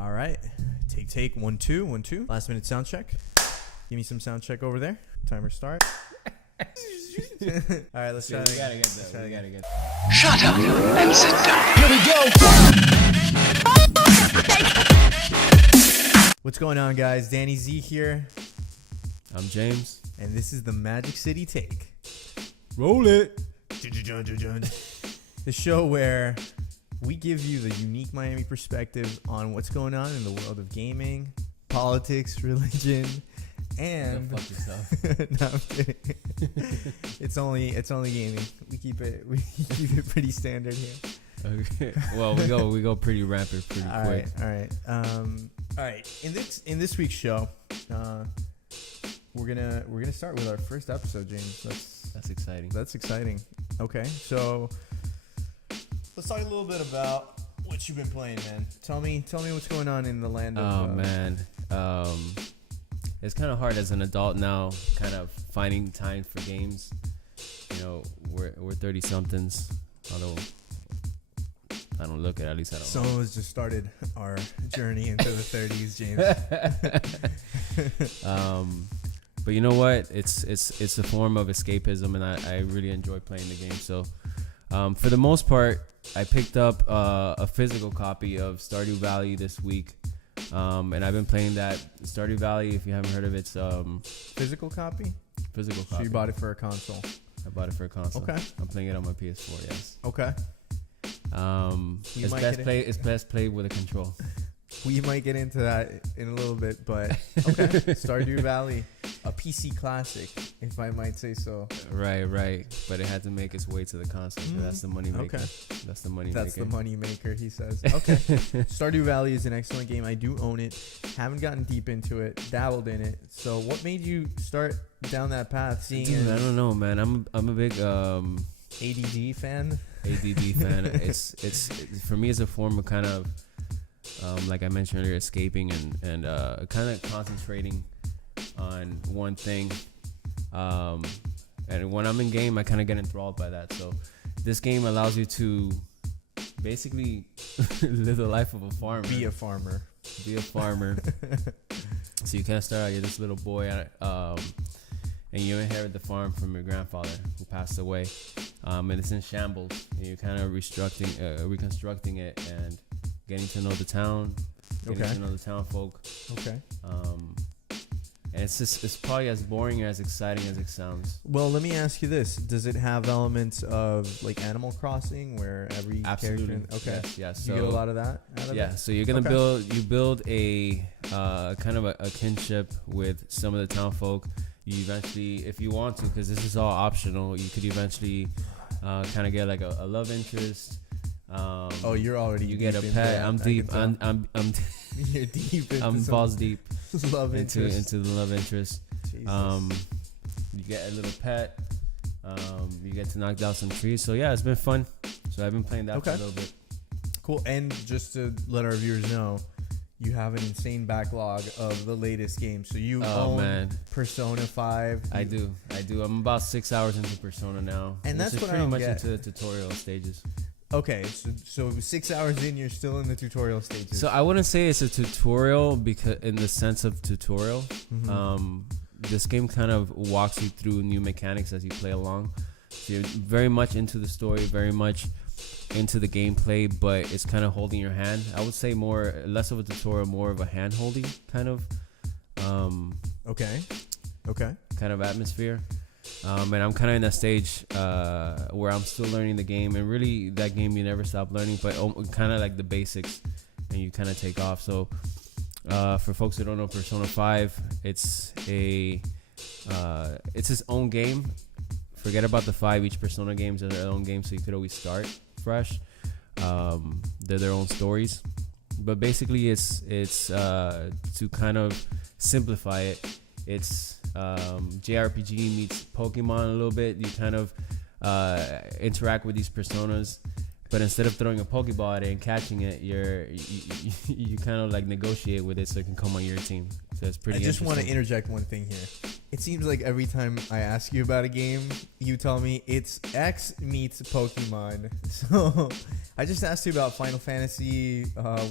All right. Take. 1, 2, 1, 2. Last minute sound check. Give me some sound check over there. Timer start. All right, let's try that. We gotta get that. We gotta get that. Shut up and sit down. Here we go. What's going on, guys? Danny Z here. I'm James. And this is the Magic City Take. Roll it. The show where we give you the unique Miami perspective on what's going on in the world of gaming, politics, religion, and Go fuck yourself. No, I'm kidding. It's only gaming. We keep it pretty standard here. Okay. Well, we go pretty rampant pretty quick. All right. In this week's show, we're gonna start with our first episode, James. That's exciting. That's exciting. Okay, so let's talk a little bit about what you've been playing, man. Tell me what's going on in the land of. Oh man, it's kind of hard as an adult now, kind of finding time for games. You know, we're 30 somethings, although I don't look at least I don't. Some of us just started our journey into the 30s, James. But you know what? It's a form of escapism, and I really enjoy playing the game. So, for the most part, I picked up a physical copy of Stardew Valley this week, and I've been playing that. Stardew Valley, if you haven't heard of it, it's Physical copy? physical So copy. you bought it for a console? I bought it for a console. Okay. I'm playing it on my PS4. Yes. Okay. It's best played with a control. We might get into that in a little bit, but okay. Stardew Valley, a PC classic, if I might say so. Right. But it had to make its way to the console. So that's the money maker. Okay. That's the money That's maker. the money maker, he says. Okay. Stardew Valley is an excellent game. I do own it. Haven't gotten deep into it. Dabbled in it. So what made you start down that path? Seeing Dude, it I don't know, man. I'm a big ADD fan. ADD fan. It's for me, it's a form of kind of like I mentioned earlier, escaping and kind of concentrating on one thing. And when I'm in game, I kind of get enthralled by that. So this game allows you to basically live the life of a farmer. Be a farmer. So you kind of start out, you're this little boy, and you inherit the farm from your grandfather who passed away, and it's in shambles. And you're kind of reconstructing it and getting to know the town, getting to know the town folk. Okay. And it's probably as boring or as exciting as it sounds. Well, let me ask you this: does it have elements of like Animal Crossing, where every Absolutely. character? Okay. Yes. You get a lot of that out of it? So you're gonna build a kind of a kinship with some of the town folk. You eventually, if you want to, because this is all optional, you could eventually kind of get like a love interest. You're already. You get a pet. I'm deep. I'm You're deep. I'm balls deep Love into interest. the love interest. Jesus. You get a little pet. You get to knock down some trees. So yeah, it's been fun. So I've been playing that for a little bit. Cool. And just to let our viewers know, you have an insane backlog of the latest games. So you own Persona 5. I do. I'm about 6 hours into Persona now. And that's what I pretty much get. into the tutorial stages. Okay, so 6 hours in, you're still in the tutorial stages. So I wouldn't say it's a tutorial because in the sense of tutorial. Mm-hmm. This game kind of walks you through new mechanics as you play along. So you're very much into the story, very much into the gameplay, but it's kind of holding your hand. I would say less of a tutorial, more of a hand holding kind of Okay. kind of atmosphere. And I'm kind of in that stage where I'm still learning the game, and really that game you never stop learning, but kind of like the basics, and you kind of take off. So for folks who don't know Persona 5, it's its own game. Forget about the 5. Each Persona games are their own game, so you could always start fresh. They're their own stories, but basically it's to kind of simplify it. It's JRPG meets Pokemon a little bit. You kind of interact with these personas, but instead of throwing a Pokeball at it and catching it, you kind of like negotiate with it so it can come on your team. So it's pretty. I just want to interesting. interject one thing here. It seems like every time I ask you about a game, you tell me it's X meets Pokemon. So I just asked you about Final Fantasy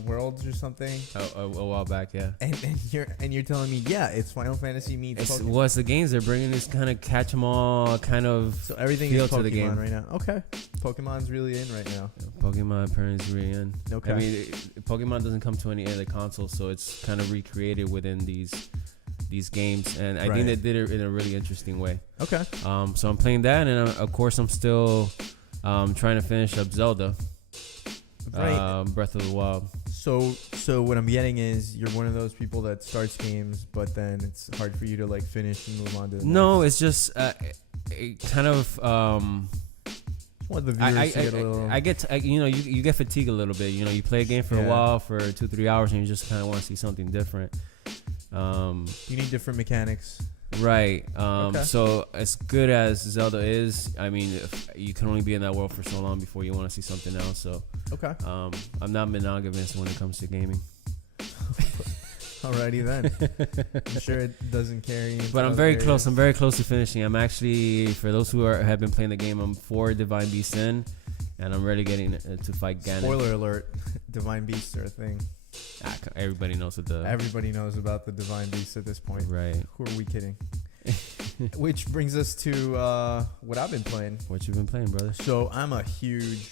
Worlds or something, a while back, yeah. and you're telling me, yeah, it's Final Fantasy meets It's, Pokemon. well, it's the games they're bringing this kind of catch 'em all kind of So everything feel is to the game. Pokemon right now. Okay, Pokemon's really in right now. Pokemon apparently really in. Okay. I mean, Pokemon doesn't come to any other console, so it's kind of recreated within these games, and I think they did it in a really interesting way. Okay. So I'm playing that, and of course I'm still trying to finish up Zelda, Right. Breath of the Wild. So what I'm getting is you're one of those people that starts games, but then it's hard for you to like finish and move on to the No, next. it's just it kind of. Just want the viewers to get a little. You get fatigued a little bit. You know, you play a game for a Yeah. while for 2-3 hours, and you just kind of want to see something different. You need different mechanics. Right. Okay. So as good as Zelda is, I mean, you can only be in that world for so long before you want to see something else. So Okay. I'm not monogamous when it comes to gaming. Alrighty then. I'm sure it doesn't carry. into But I'm other very areas. close. I'm very close to finishing. I'm actually, for those who have been playing the game, I'm 4 Divine Beasts in, and I'm ready getting to fight Ganon. Spoiler alert: Divine Beasts are a thing. Everybody knows what the Everybody knows about the Divine Beasts at this point. right. Who are we kidding? Which brings us to what I've been playing. What you been playing, brother? So I'm a huge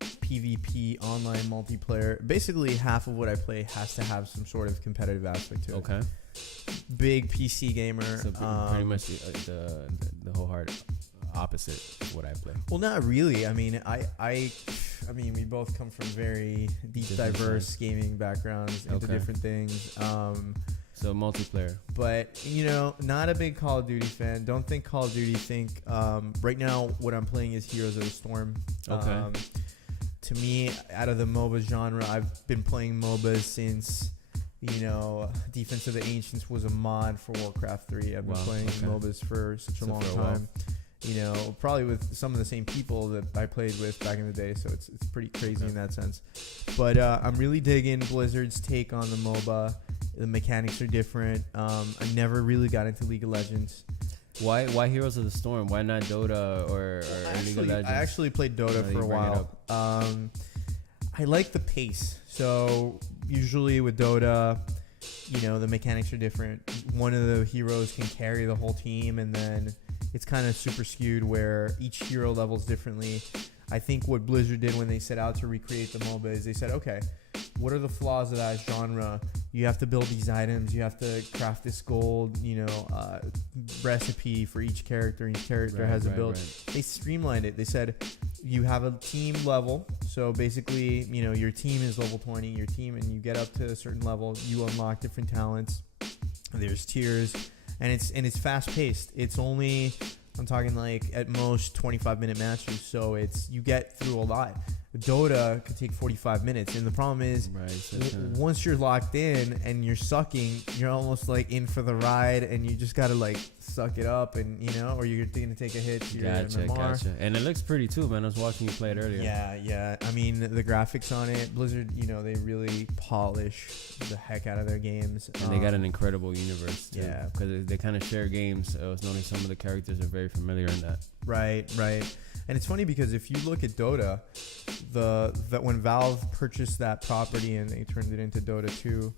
PvP online multiplayer. Basically, half of what I play has to have some sort of competitive aspect to it. Okay. Big PC gamer. So pretty much the whole hard opposite of what I play. Well, not really. I mean, I mean, we both come from very deep, Different diverse sides. gaming backgrounds into Okay. different things. So multiplayer. But you know, not a big Call of Duty fan. Don't think Call of Duty. Think right now, what I'm playing is Heroes of the Storm. Okay. To me, out of the MOBA genre, I've been playing MOBAs since, you know, Defense of the Ancients was a mod for Warcraft 3. I've been Wow, playing okay. MOBAs for such a So long for a while. time. You know, probably with some of the same people that I played with back in the day, so it's pretty crazy Okay. in that sense. But I'm really digging Blizzard's take on the MOBA. The mechanics are different. I never really got into League of Legends. Why Heroes of the Storm? Why not Dota or League of Legends? I actually played Dota Now that for you a bring it while. I like the pace. So usually with Dota, you know, the mechanics are different. One of the heroes can carry the whole team, and then it's kind of super skewed where each hero levels differently. I think what Blizzard did when they set out to recreate the MOBA is they said, okay, what are the flaws of that genre? You have to build these items. You have to craft this gold, you know, recipe for each character. Each character has a build. They streamlined it. They said you have a team level. So basically, you know, your team is level 20, your team, and you get up to a certain level, you unlock different talents. There's tiers, and it's fast paced. It's only, I'm talking like at most 25-minute matches. So you get through a lot. Dota could take 45 minutes, and the problem is once you're locked in and you're sucking, you're almost like in for the ride, and you just gotta like suck it up, and you know, or you're gonna take a hit to your MMR. Gotcha. And it looks pretty too, man. I was watching you play it earlier. Yeah. I mean, the graphics on it, Blizzard, you know, they really polish the heck out of their games, And they got an incredible universe too. Yeah. Because they kind of share games. I was noticing some of the characters are very familiar in that. Right. And it's funny because if you look at Dota, that when Valve purchased that property and they turned it into Dota 2,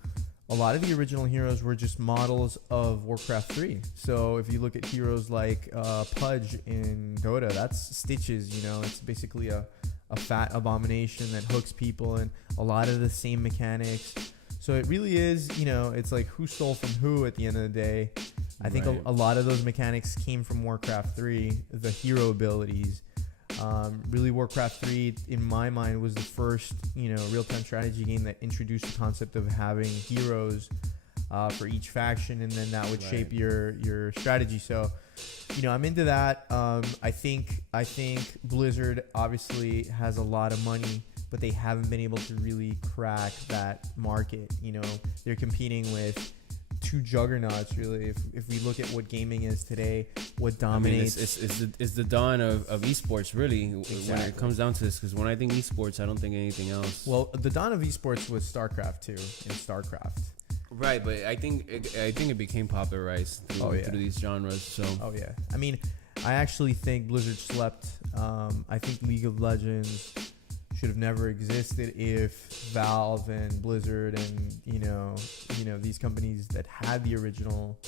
a lot of the original heroes were just models of Warcraft 3. So if you look at heroes like Pudge in Dota, that's Stitches, you know, it's basically a fat abomination that hooks people, and a lot of the same mechanics. So it really is, you know, it's like who stole from who at the end of the day. I think Right. a lot of those mechanics came from Warcraft 3, the hero abilities. Really, Warcraft 3, in my mind, was the first, you know, real-time strategy game that introduced the concept of having heroes for each faction, and then that would shape your strategy. So, you know, I'm into that. I think Blizzard obviously has a lot of money, but they haven't been able to really crack that market. You know, they're competing with two juggernauts, really. If we look at what gaming is today, what dominates. I mean, it's the dawn of esports, really, when Exactly. it comes down to this. Because when I think esports, I don't think anything else. Well, the dawn of esports was StarCraft 2 and StarCraft. Right, but I think it became popularized through these genres. So Oh yeah, I mean, I actually think Blizzard slept. I think League of Legends should have never existed if Valve and Blizzard and you know these companies that had the original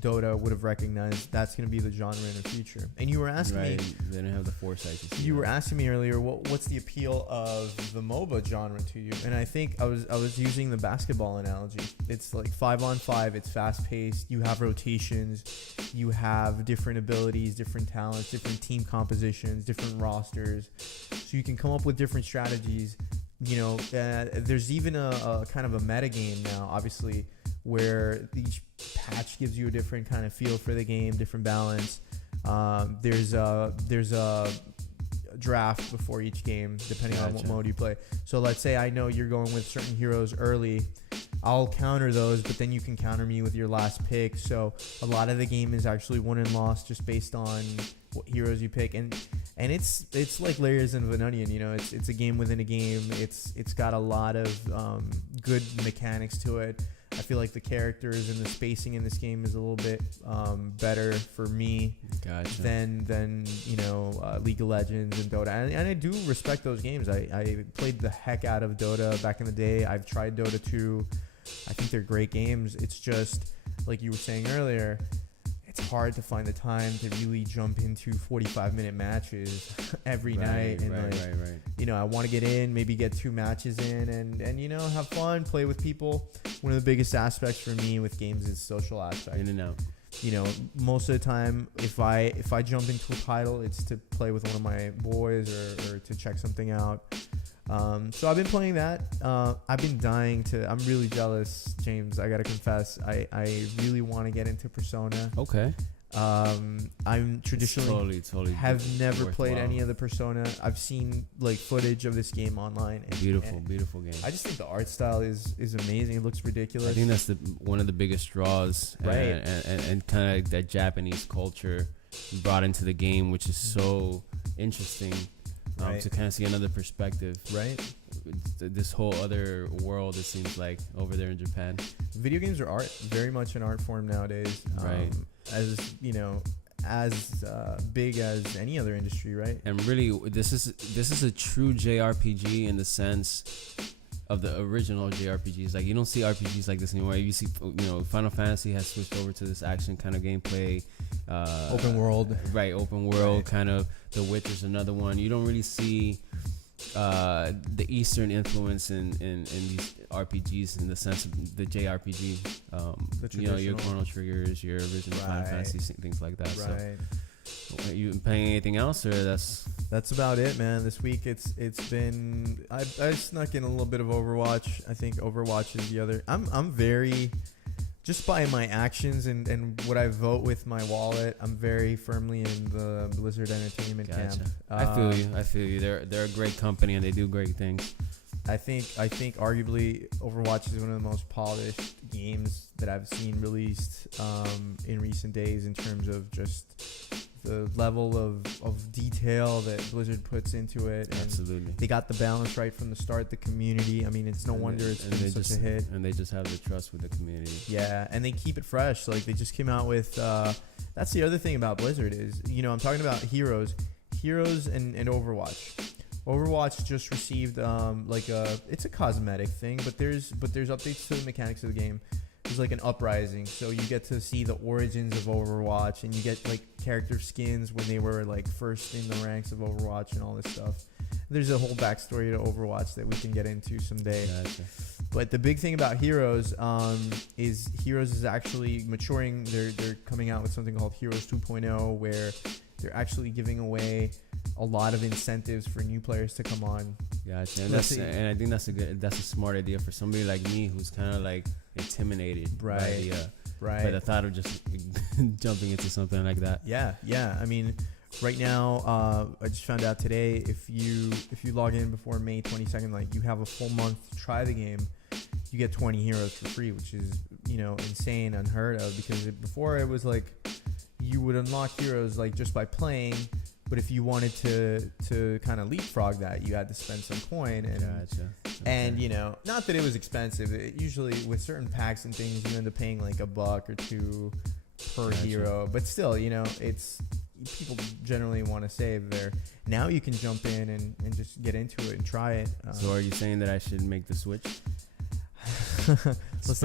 Dota would have recognized that's going to be the genre in the future. And you were asking me, they didn't have the foresight to see you that. were asking me earlier, what's the appeal of the MOBA genre to you? And I think I was using the basketball analogy. It's like 5-on-5. It's fast paced. You have rotations. You have different abilities, different talents, different team compositions, different rosters. So you can come up with different strategies. There's even a kind of a meta game now, obviously, where each patch gives you a different kind of feel for the game, different balance. There's a draft before each game, depending on what mode you play. So let's say I know you're going with certain heroes early. I'll counter those, but then you can counter me with your last pick. So a lot of the game is actually won and lost just based on what heroes you pick, and it's like layers of an onion. It's a game within a game. It's got a lot of good mechanics to it. I feel like the characters and the spacing in this game is a little bit better for me than League of Legends and Dota. And I do respect those games. I played the heck out of Dota back in the day. I've tried Dota 2. I think they're great games. It's just, like you were saying earlier, it's hard to find the time to really jump into 45-minute matches every night. And right. I want to get in, maybe get 2 matches in and have fun, play with people. One of the biggest aspects for me with games is social aspect. In and out. Most of the time, if I jump into a title, it's to play with one of my boys or to check something out. So I've been playing that. I've been dying to. I'm really jealous, James. I gotta confess. I really want to get into Persona. Okay. I'm traditionally totally have never played any of the Persona. I've seen like footage of this game online. And, beautiful game. I just think the art style is amazing. It looks ridiculous. I think that's one of the biggest draws, right? And kind of like that Japanese culture brought into the game, which is so interesting. Right. To kind of see another perspective, right? This whole other world, it seems like, over there in Japan. Video games are art, very much an art form nowadays. Right. As big as any other industry, right? And really, this is a true JRPG in the sense of the original JRPGs. Like, you don't see RPGs like this anymore. You see, Final Fantasy has switched over to this action kind of gameplay. Open world. Right, open world kind of. The Witcher's another one. You don't really see the Eastern influence in these RPGs in the sense of the JRPG. Your Chrono Triggers, your original Final Fantasy, things like that. Right. So, you playing anything else, or that's about it, man. This week it's been I snuck in a little bit of Overwatch. I think Overwatch is the other. I'm very, just by my actions and what I vote with my wallet, I'm very firmly in the Blizzard Entertainment camp. I feel you. They're a great company and they do great things. I think arguably Overwatch is one of the most polished games that I've seen released in recent days in terms of just the level of detail that Blizzard puts into it. And absolutely. They got the balance right from the start. The community, I mean, it's no wonder it's been such a hit. And they just have the trust with the community. Yeah, and they keep it fresh. Like, they just came out with, that's the other thing about Blizzard is, I'm talking about Heroes and Overwatch. Overwatch just received it's a cosmetic thing, but there's updates to the mechanics of the game. There's like an uprising, so you get to see the origins of Overwatch, and you get like character skins when they were like first in the ranks of Overwatch and all this stuff. There's a whole backstory to Overwatch that we can get into someday. Gotcha. But the big thing about Heroes is Heroes is actually maturing. They're coming out with something called Heroes 2.0, where they're actually giving away a lot of incentives for new players to come on. Gotcha. And I think that's a smart idea for somebody like me who's kind of like intimidated by the thought of just jumping into something like that. Yeah. I mean, right now, I just found out today, if you log in before May 22nd, like, you have a full month to try the game. You get 20 heroes for free, which is insane, unheard of. Because before it was like you would unlock heroes like just by playing. But if you wanted to kind of leapfrog that, you had to spend some coin. And gotcha. And not that it was expensive. Usually with certain packs and things, you end up paying like $1 or $2 per hero. But still, it's people generally want to save there. Now you can jump in and just get into it and try it. So are you saying that I should make the switch? Let's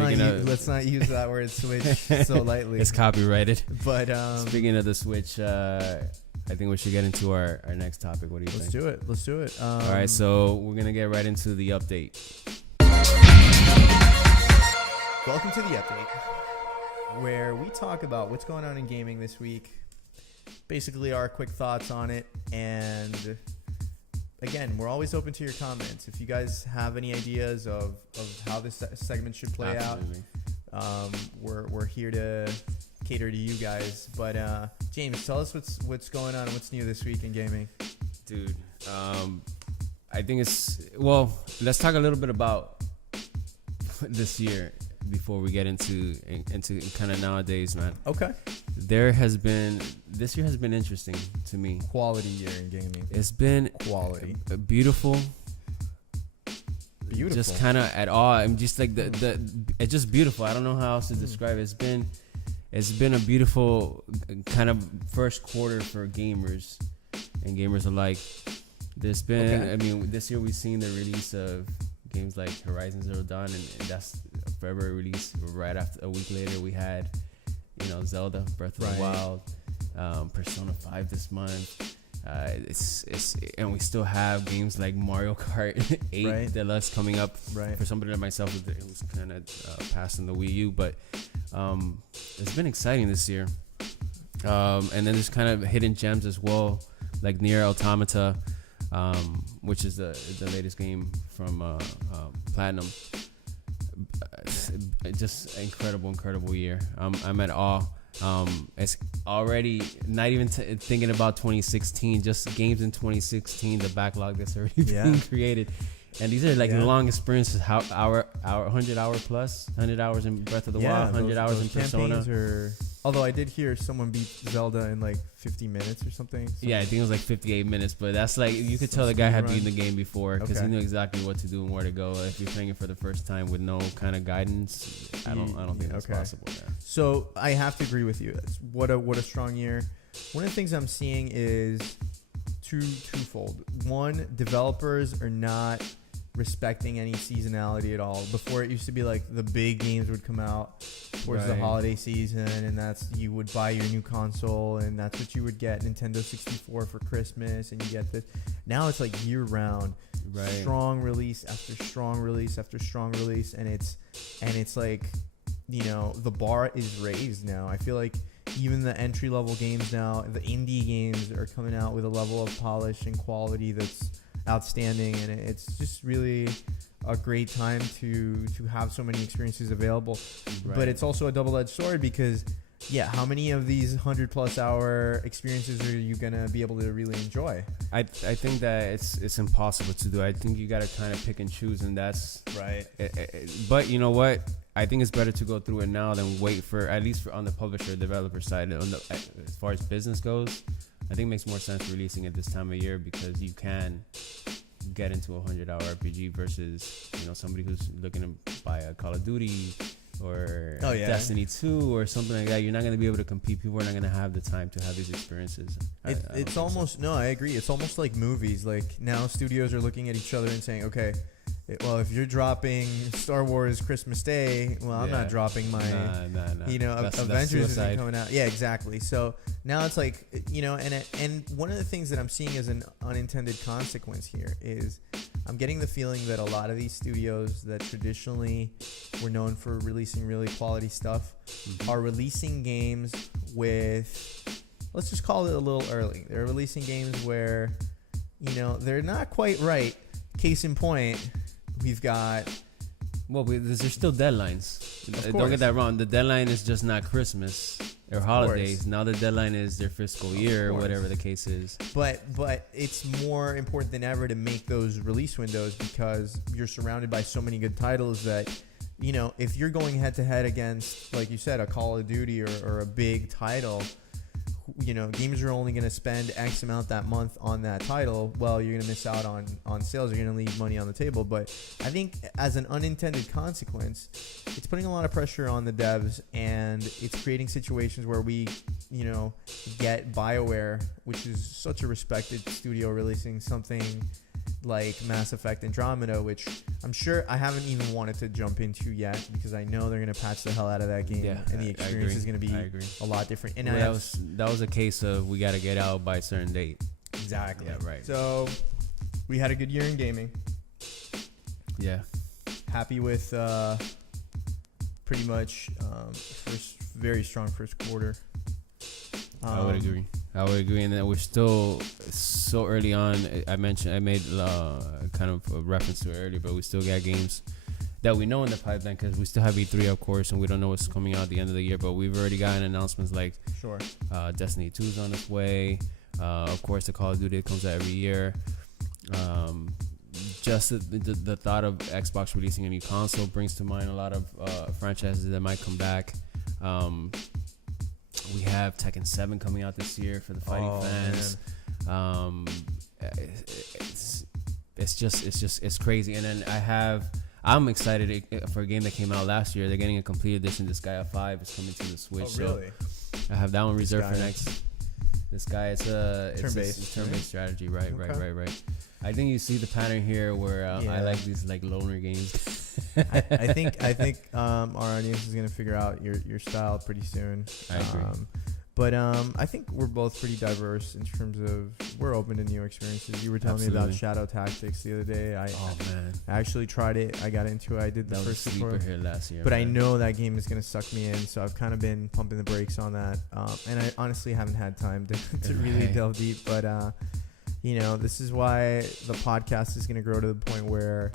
not use that word switch so lightly. It's copyrighted. But speaking of the switch, I think we should get into our next topic. What do you think? Let's do it. All right, so we're going to get right into the update. Welcome to the update, where we talk about what's going on in gaming this week, basically our quick thoughts on it, and again, we're always open to your comments. If you guys have any ideas of how this segment should play Absolutely. out, we're here to cater to you guys. But James, tell us what's going on and what's new this week in gaming. Dude, I think let's talk a little bit about this year before we get into kind of nowadays, man. Okay. This year has been interesting to me. Quality year in gaming. It's been quality. Beautiful. Beautiful. Just kind of at awe. I'm just like it's just beautiful. I don't know how else to describe it. It's been a beautiful kind of first quarter for gamers and gamers alike. There's been, I mean, this year we've seen the release of games like Horizon Zero Dawn, and that's a February release. Right after, a week later, we had, Zelda Breath of the Wild, Persona 5 this month. And we still have games like Mario Kart 8 Deluxe coming up. Right. For somebody like myself who's kind of passing the Wii U, but it's been exciting this year. And then there's kind of hidden gems as well, like Nier Automata, which is the latest game from Platinum. Just incredible year. I'm at awe. It's already not even thinking about 2016, just games in 2016, the backlog that's already being created. And these are like long experiences, 100 hour plus, 100 hours in Breath of the Wild, 100 hours in Persona. Although I did hear someone beat Zelda in like 50 minutes or something. Yeah, I think it was like 58 minutes, but that's like, you could tell the guy had beaten the game before because he knew exactly what to do and where to go. If you're playing it for the first time with no kind of guidance, I don't think that's possible. Yeah. So I have to agree with you. What a strong year. One of the things I'm seeing is twofold. One, developers are not respecting any seasonality at all. Before, it used to be like the big games would come out towards the holiday season, and that's, you would buy your new console and that's what you would get, Nintendo 64 for Christmas, and you get this. Now it's like year round, strong release after strong release after strong release, and it's like, the bar is raised now. I feel like even the entry level games now, the indie games, are coming out with a level of polish and quality that's outstanding, and it's just really a great time to have so many experiences available. But it's also a double-edged sword because how many of these 100+ hour experiences are you gonna be able to really enjoy? I think that it's impossible to do. I think you gotta kind of pick and choose, and that's but you know what, I think it's better to go through it now than wait for, at least on the publisher developer side. As far as business goes, I think it makes more sense releasing it this time of year because you can get into a 100-hour RPG versus somebody who's looking to buy a Call of Duty or Destiny 2 or something like that. You're not going to be able to compete. People are not going to have the time to have these experiences. It's almost no, I agree. It's almost like movies. Like now, studios are looking at each other and saying, okay, well, if you're dropping Star Wars Christmas Day, well, I'm not dropping my, Avengers isn't coming out. Yeah, exactly. So now it's like, and one of the things that I'm seeing as an unintended consequence here is I'm getting the feeling that a lot of these studios that traditionally were known for releasing really quality stuff are releasing games with, let's just call it a little early. They're releasing games where, they're not quite right. Case in point, we've got... Well, there's still deadlines. Don't get that wrong. The deadline is just not Christmas or holidays. Now the deadline is their fiscal year or whatever the case is. But it's more important than ever to make those release windows because you're surrounded by so many good titles that, if you're going head-to-head against, like you said, a Call of Duty or a big title, gamers are only going to spend X amount that month on that title. Well, you're going to miss out on sales. You're going to leave money on the table. But I think as an unintended consequence, it's putting a lot of pressure on the devs, and it's creating situations where we, get BioWare, which is such a respected studio, releasing something like Mass Effect Andromeda, which I'm sure I haven't even wanted to jump into yet because I know they're going to patch the hell out of that game, and the experience is going to be a lot different. And that was a case of we got to get out by a certain date. Exactly. Yeah, right. So we had a good year in gaming. Yeah. Happy with pretty much very strong first quarter. I would agree, and then we're still so early on. I made kind of a reference to it earlier, but we still got games that we know in the pipeline because we still have E3, of course, and we don't know what's coming out at the end of the year. But we've already gotten announcements like Destiny 2 is on its way. Of course, the Call of Duty comes out every year. Just the thought of Xbox releasing a new console brings to mind a lot of franchises that might come back. We have Tekken 7 coming out this year for the fighting fans. It's crazy. And then I'm excited for a game that came out last year. They're getting a complete edition. Disgaea 5 is coming to the Switch. Oh, really? So I have that one reserved for next. This guy, it's turn-based strategy. Right. I think you see the pattern here where I like these like loner games. I think our audience is gonna figure out your style pretty soon. I agree. But I think we're both pretty diverse in terms of we're open to new experiences. You were telling me about Shadow Tactics the other day. I actually tried it. I got into it. I did the first sleeper here last year. But man, I know that game is gonna suck me in, so I've kind of been pumping the brakes on that. And I honestly haven't had time to really delve deep. But this is why the podcast is gonna grow to the point where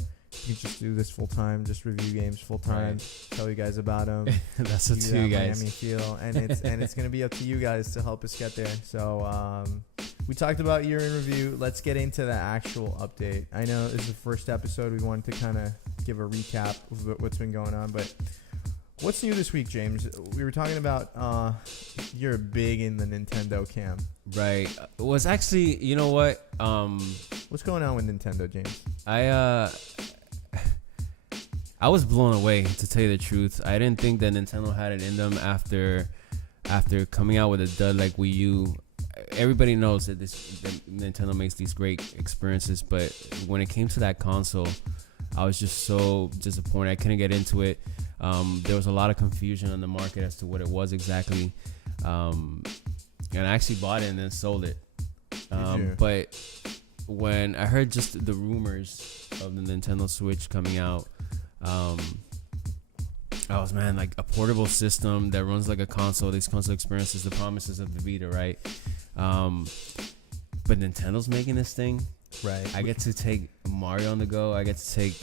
you just do this full time, just review games full time, tell you guys about them. That's up to you guys. Miami feel, and it's gonna be up to you guys to help us get there. So we talked about year in review. Let's get into the actual update. I know this is the first episode. We wanted to kind of give a recap of what's been going on, but what's new this week, James? We were talking about you're big in the Nintendo camp. Right. It was actually, you know what? What's going on with Nintendo, James? I was blown away, to tell you the truth. I didn't think that Nintendo had it in them after coming out with a dud like Wii U. Everybody knows that Nintendo makes these great experiences, but when it came to that console, I was just so disappointed. I couldn't get into it. There was a lot of confusion on the market as to what it was exactly. And I actually bought it and then sold it. But when I heard just the rumors of the Nintendo Switch coming out, I was, like a portable system that runs like a console. These console experiences, the promises of the Vita, right? But Nintendo's making this thing. Right. I get to take Mario on the go. I get to take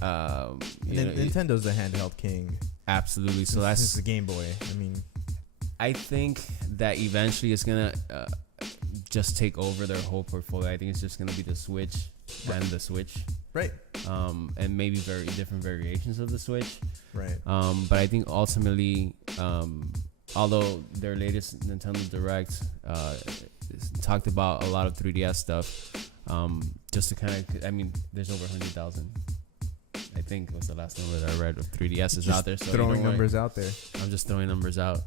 Nintendo's the handheld king. Absolutely. So that's the Game Boy. I think that eventually it's gonna just take over their whole portfolio. I think it's just gonna be the Switch and the Switch. Right. And maybe very different variations of the Switch. Right. But I think ultimately, although their latest Nintendo Direct talked about a lot of 3DS stuff, just to kind of, there's over 100,000. I think was the last number that I read of 3DS is out there. So throwing numbers out there. I'm just throwing numbers out.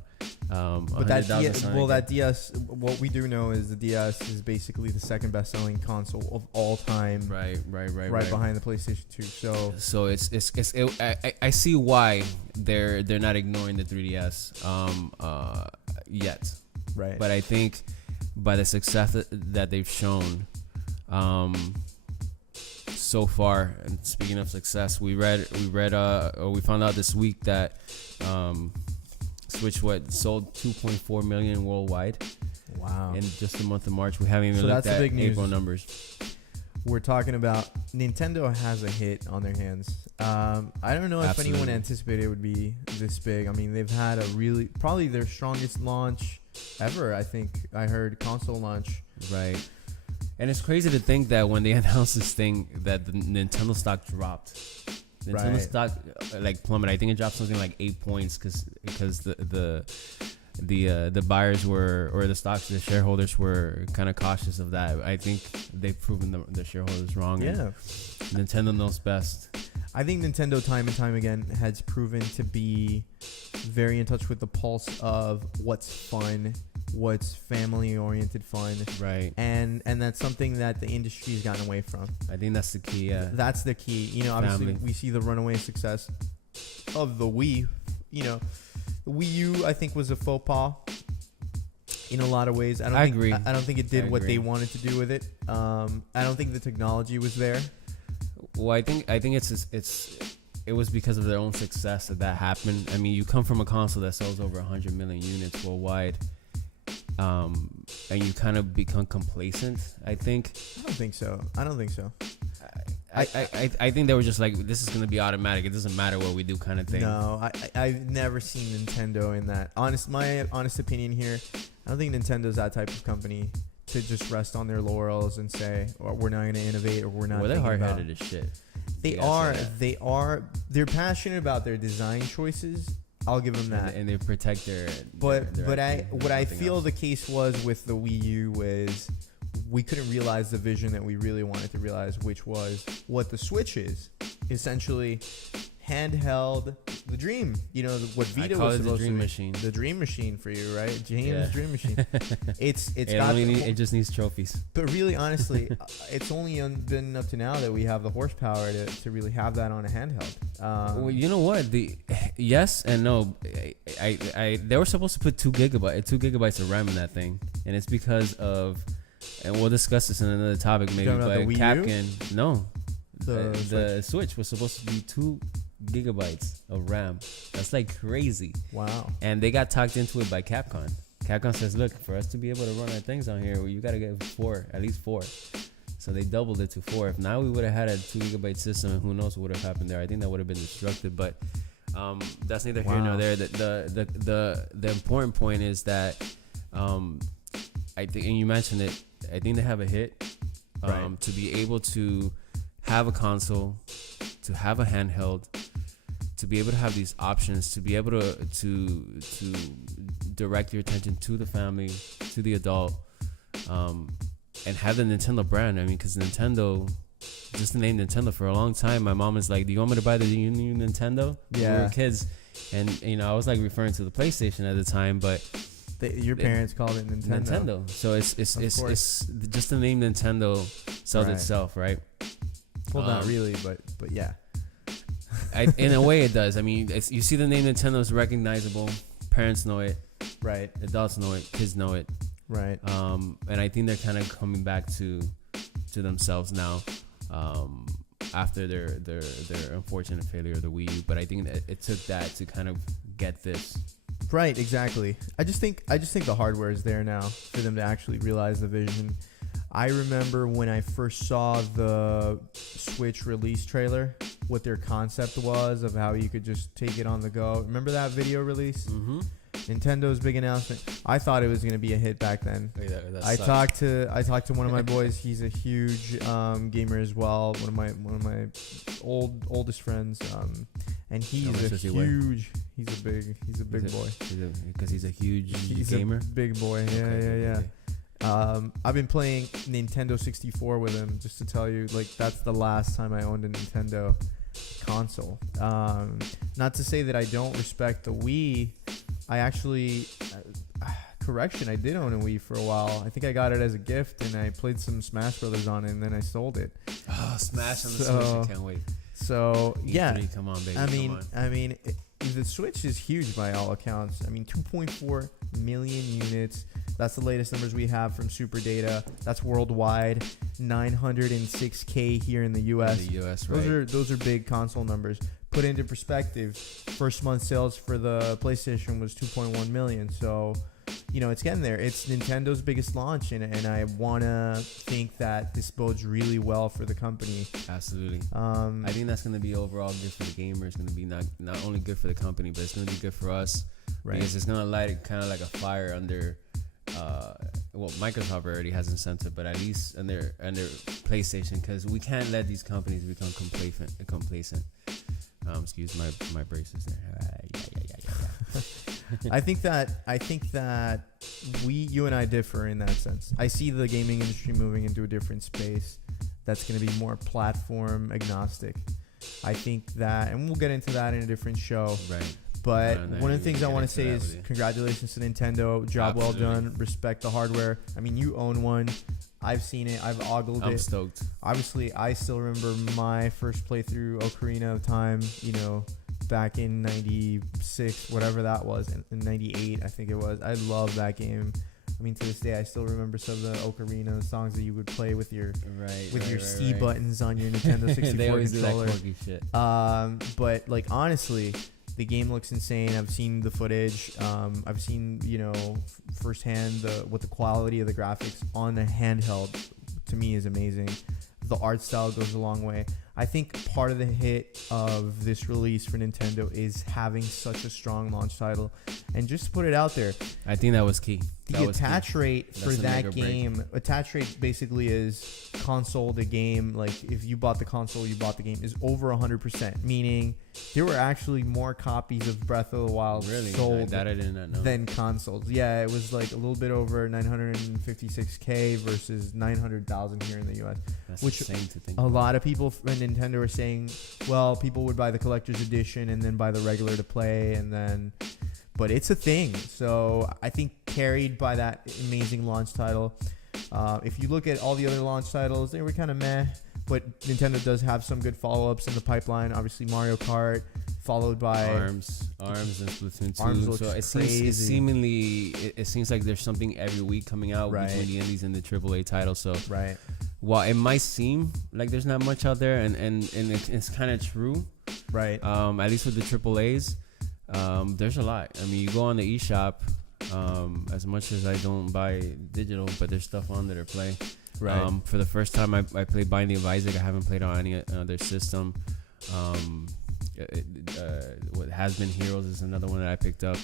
But that DS, what we do know is the DS is basically the second best-selling console of all time. Right behind the PlayStation 2. So I see why they're not ignoring the 3DS yet. Right. But I think by the success that they've shown so far, and speaking of success, we found out this week that Switch sold 2.4 million worldwide. Wow. In just the month of March. We haven't even looked at April numbers. We're talking about Nintendo has a hit on their hands. I don't know if anyone anticipated it would be this big. They've had probably their strongest launch ever. I think I heard console launch. Right. And it's crazy to think that when they announced this thing that the Nintendo stock dropped. Nintendo stock plummeted. I think it dropped something like 8 points because the the buyers were, or the shareholders were kind of cautious of that. I think they've proven the shareholders wrong. Yeah. Nintendo knows best. I think Nintendo time and time again has proven to be very in touch with the pulse of what's fun, what's family-oriented fun. Right. And that's something that the industry has gotten away from. I think that's the key, yeah. That's the key. You know, obviously Family. we see the runaway success of the Wii. You know, the Wii U, I think, was a faux pas in a lot of ways. I agree. I don't think it did I what agree. they wanted to do with it. I don't think the technology was there. Well, I think it was because of their own success that happened. I mean, you come from a console that sells over 100 million units worldwide, and you kind of become complacent. I think. I don't think so. I think they were just like, this is gonna be automatic. It doesn't matter what we do, kind of thing. No, I've never seen Nintendo in that. My honest opinion here, I don't think Nintendo's that type of company to just rest on their laurels and say, "Oh, we're not going to innovate," or "We're not." Well, they're thinking about-" hard-headed as shit. They are. They're passionate about their design choices. I'll give them that. And they protect their. But IP, what I nothing feel else. the case was with the Wii U was we couldn't realize the vision that we really wanted to realize, which was what the Switch is. Essentially, handheld, the dream. You know what Vita call was it the supposed dream to be. machine. The dream machine for you, right? James' Yeah. dream machine. It's It got. it just needs trophies. But really, honestly, it's only been up to now that we have the horsepower to really have that on a handheld. Well, you know what? Yes and no. They were supposed to put 2 gigabytes of RAM in that thing, and it's because of, and we'll discuss this in another topic maybe. talking about But the Wii U? Capcom, no, The the Switch was supposed to be 2 gigabytes of RAM. That's like crazy, Wow. and they got talked into it by Capcom. Capcom says, look, for us to be able to run our things on here, you got to get 4, at least 4. So they doubled it to 4. If now we would have had a 2 gigabyte system, who knows what would have happened there? I think that would have been destructive. But that's neither here nor there. The important point is that I think, and you mentioned it, I think they have a hit Right. to be able to have a console, to have a handheld, to be able to have these options, to be able to direct your attention to the family, to the adult, and have the Nintendo brand. I mean, because Nintendo, just the name Nintendo, for a long time, my mom was like, do you want me to buy the new Nintendo? Yeah. When we were kids. And, I was like referring to the PlayStation at the time, but Your parents called it Nintendo. So it's course. just the name Nintendo sells Right. itself, right? Well, not really, but yeah. In a way, it does. I mean, you see the name Nintendo is recognizable. Parents know it. Right. Adults know it. Kids know it. Right. And I think they're kind of coming back to themselves now, after their unfortunate failure of the Wii U. But I think that it took that to kind of get this. Right, exactly. I just think the hardware is there now for them to actually realize the vision. I remember when I first saw the Switch release trailer, what their concept was of how you could just take it on the go. Remember that video release? Mm-hmm. Nintendo's big announcement. I thought it was going to be a hit back then. I talked to one of my boys. He's a huge gamer as well. One of my oldest friends. And he's He's a big boy. Because he's a huge He's gamer. a big boy. Yeah, Okay, yeah. okay. I've been playing Nintendo 64 with him, just to tell you, like, that's the last time I owned a Nintendo console. Not to say that I don't respect the Wii. I actually, correction, I did own a Wii for a while. I think I got it as a gift, and I played some Smash Brothers on it, and then I sold it. Oh, Smash on the Switch! I can't wait. So yeah, E3, come on, baby. I mean, the Switch is huge by all accounts. I mean, 2.4 million units. That's the latest numbers we have from Super Data. That's worldwide. 906K here in the U.S. In the US, right? Those are big console numbers. Put into perspective, first month sales for the PlayStation was 2.1 million. So, it's getting there. It's Nintendo's biggest launch, and I want to think that this bodes really well for the company. Absolutely. I think that's going to be overall good for the gamer. It's going to be not only good for the company, but it's going to be good for us. Right. Because it's going to light it kind of like a fire under, Microsoft already has incentive, but at least under PlayStation, because we can't let these companies become complacent. Excuse my braces there. Yeah. I think that you and I differ in that sense. I see the gaming industry moving into a different space that's going to be more platform agnostic. I think that, and we'll get into that in a different show. Right. But No, one of the things I get want to into say that is with you. congratulations to Nintendo. Job well done. Respect the hardware. I mean, you own one. I've seen it. I've ogled I'm it. stoked. Obviously, I still remember my first playthrough Ocarina of Time, back in 96, whatever that was, in 98, I think it was. I love that game. I mean, to this day, I still remember some of the Ocarina songs that you would play with your C buttons on your Nintendo 64 they always controller. do that quirky shit. But like honestly, the game looks insane. I've seen the footage. I've seen firsthand what the quality of the graphics on a handheld to me is amazing. The art style goes a long way. I think part of the hit of this release for Nintendo is having such a strong launch title. And just to put it out there, I think that was key. the attach rate for That's a make that or break. game, attach rate basically is console to game. Like if you bought the console, you bought the game, is over 100%. Meaning there were actually more copies of Breath of the Wild sold That I did not know. than consoles. Yeah, it was like a little bit over 956K versus 900,000 here in the US. That's which insane to think A about. lot of people from Nintendo are saying, well, people would buy the collector's edition and then buy the regular to play, and then, but it's a thing. So I think carried by that amazing launch title. If you look at all the other launch titles, they were kind of meh, but Nintendo does have some good follow-ups in the pipeline. Obviously, Mario Kart, followed by Arms and Splatoon 2. Arms looks so it crazy. it seems like there's something every week coming out Right. between the indies and the AAA title. So right. while it might seem like there's not much out there, and it's kind of true, Right. at least with the AAAs, there's a lot. I mean, you go on the eShop, as much as I don't buy digital, but there's stuff on there to play. Right. For the first time, I played Binding of Isaac. I haven't played on any other system. What Has Been Heroes is another one that I picked up.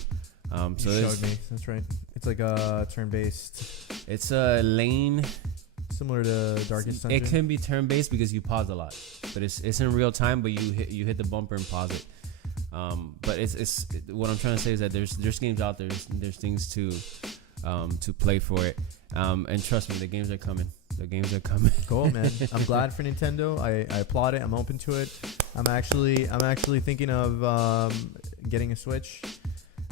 So you showed me. That's right. It's like a turn-based, it's a lane. similar to Darkest Dungeon. It can be turn-based because you pause a lot, but it's in real time. But you hit the bumper and pause it. But it's what I'm trying to say is that there's games out there. There's things to play for it. And trust me, the games are coming. The games are coming. Cool, man. I'm glad for Nintendo. I applaud it. I'm open to it. I'm actually thinking of getting a Switch.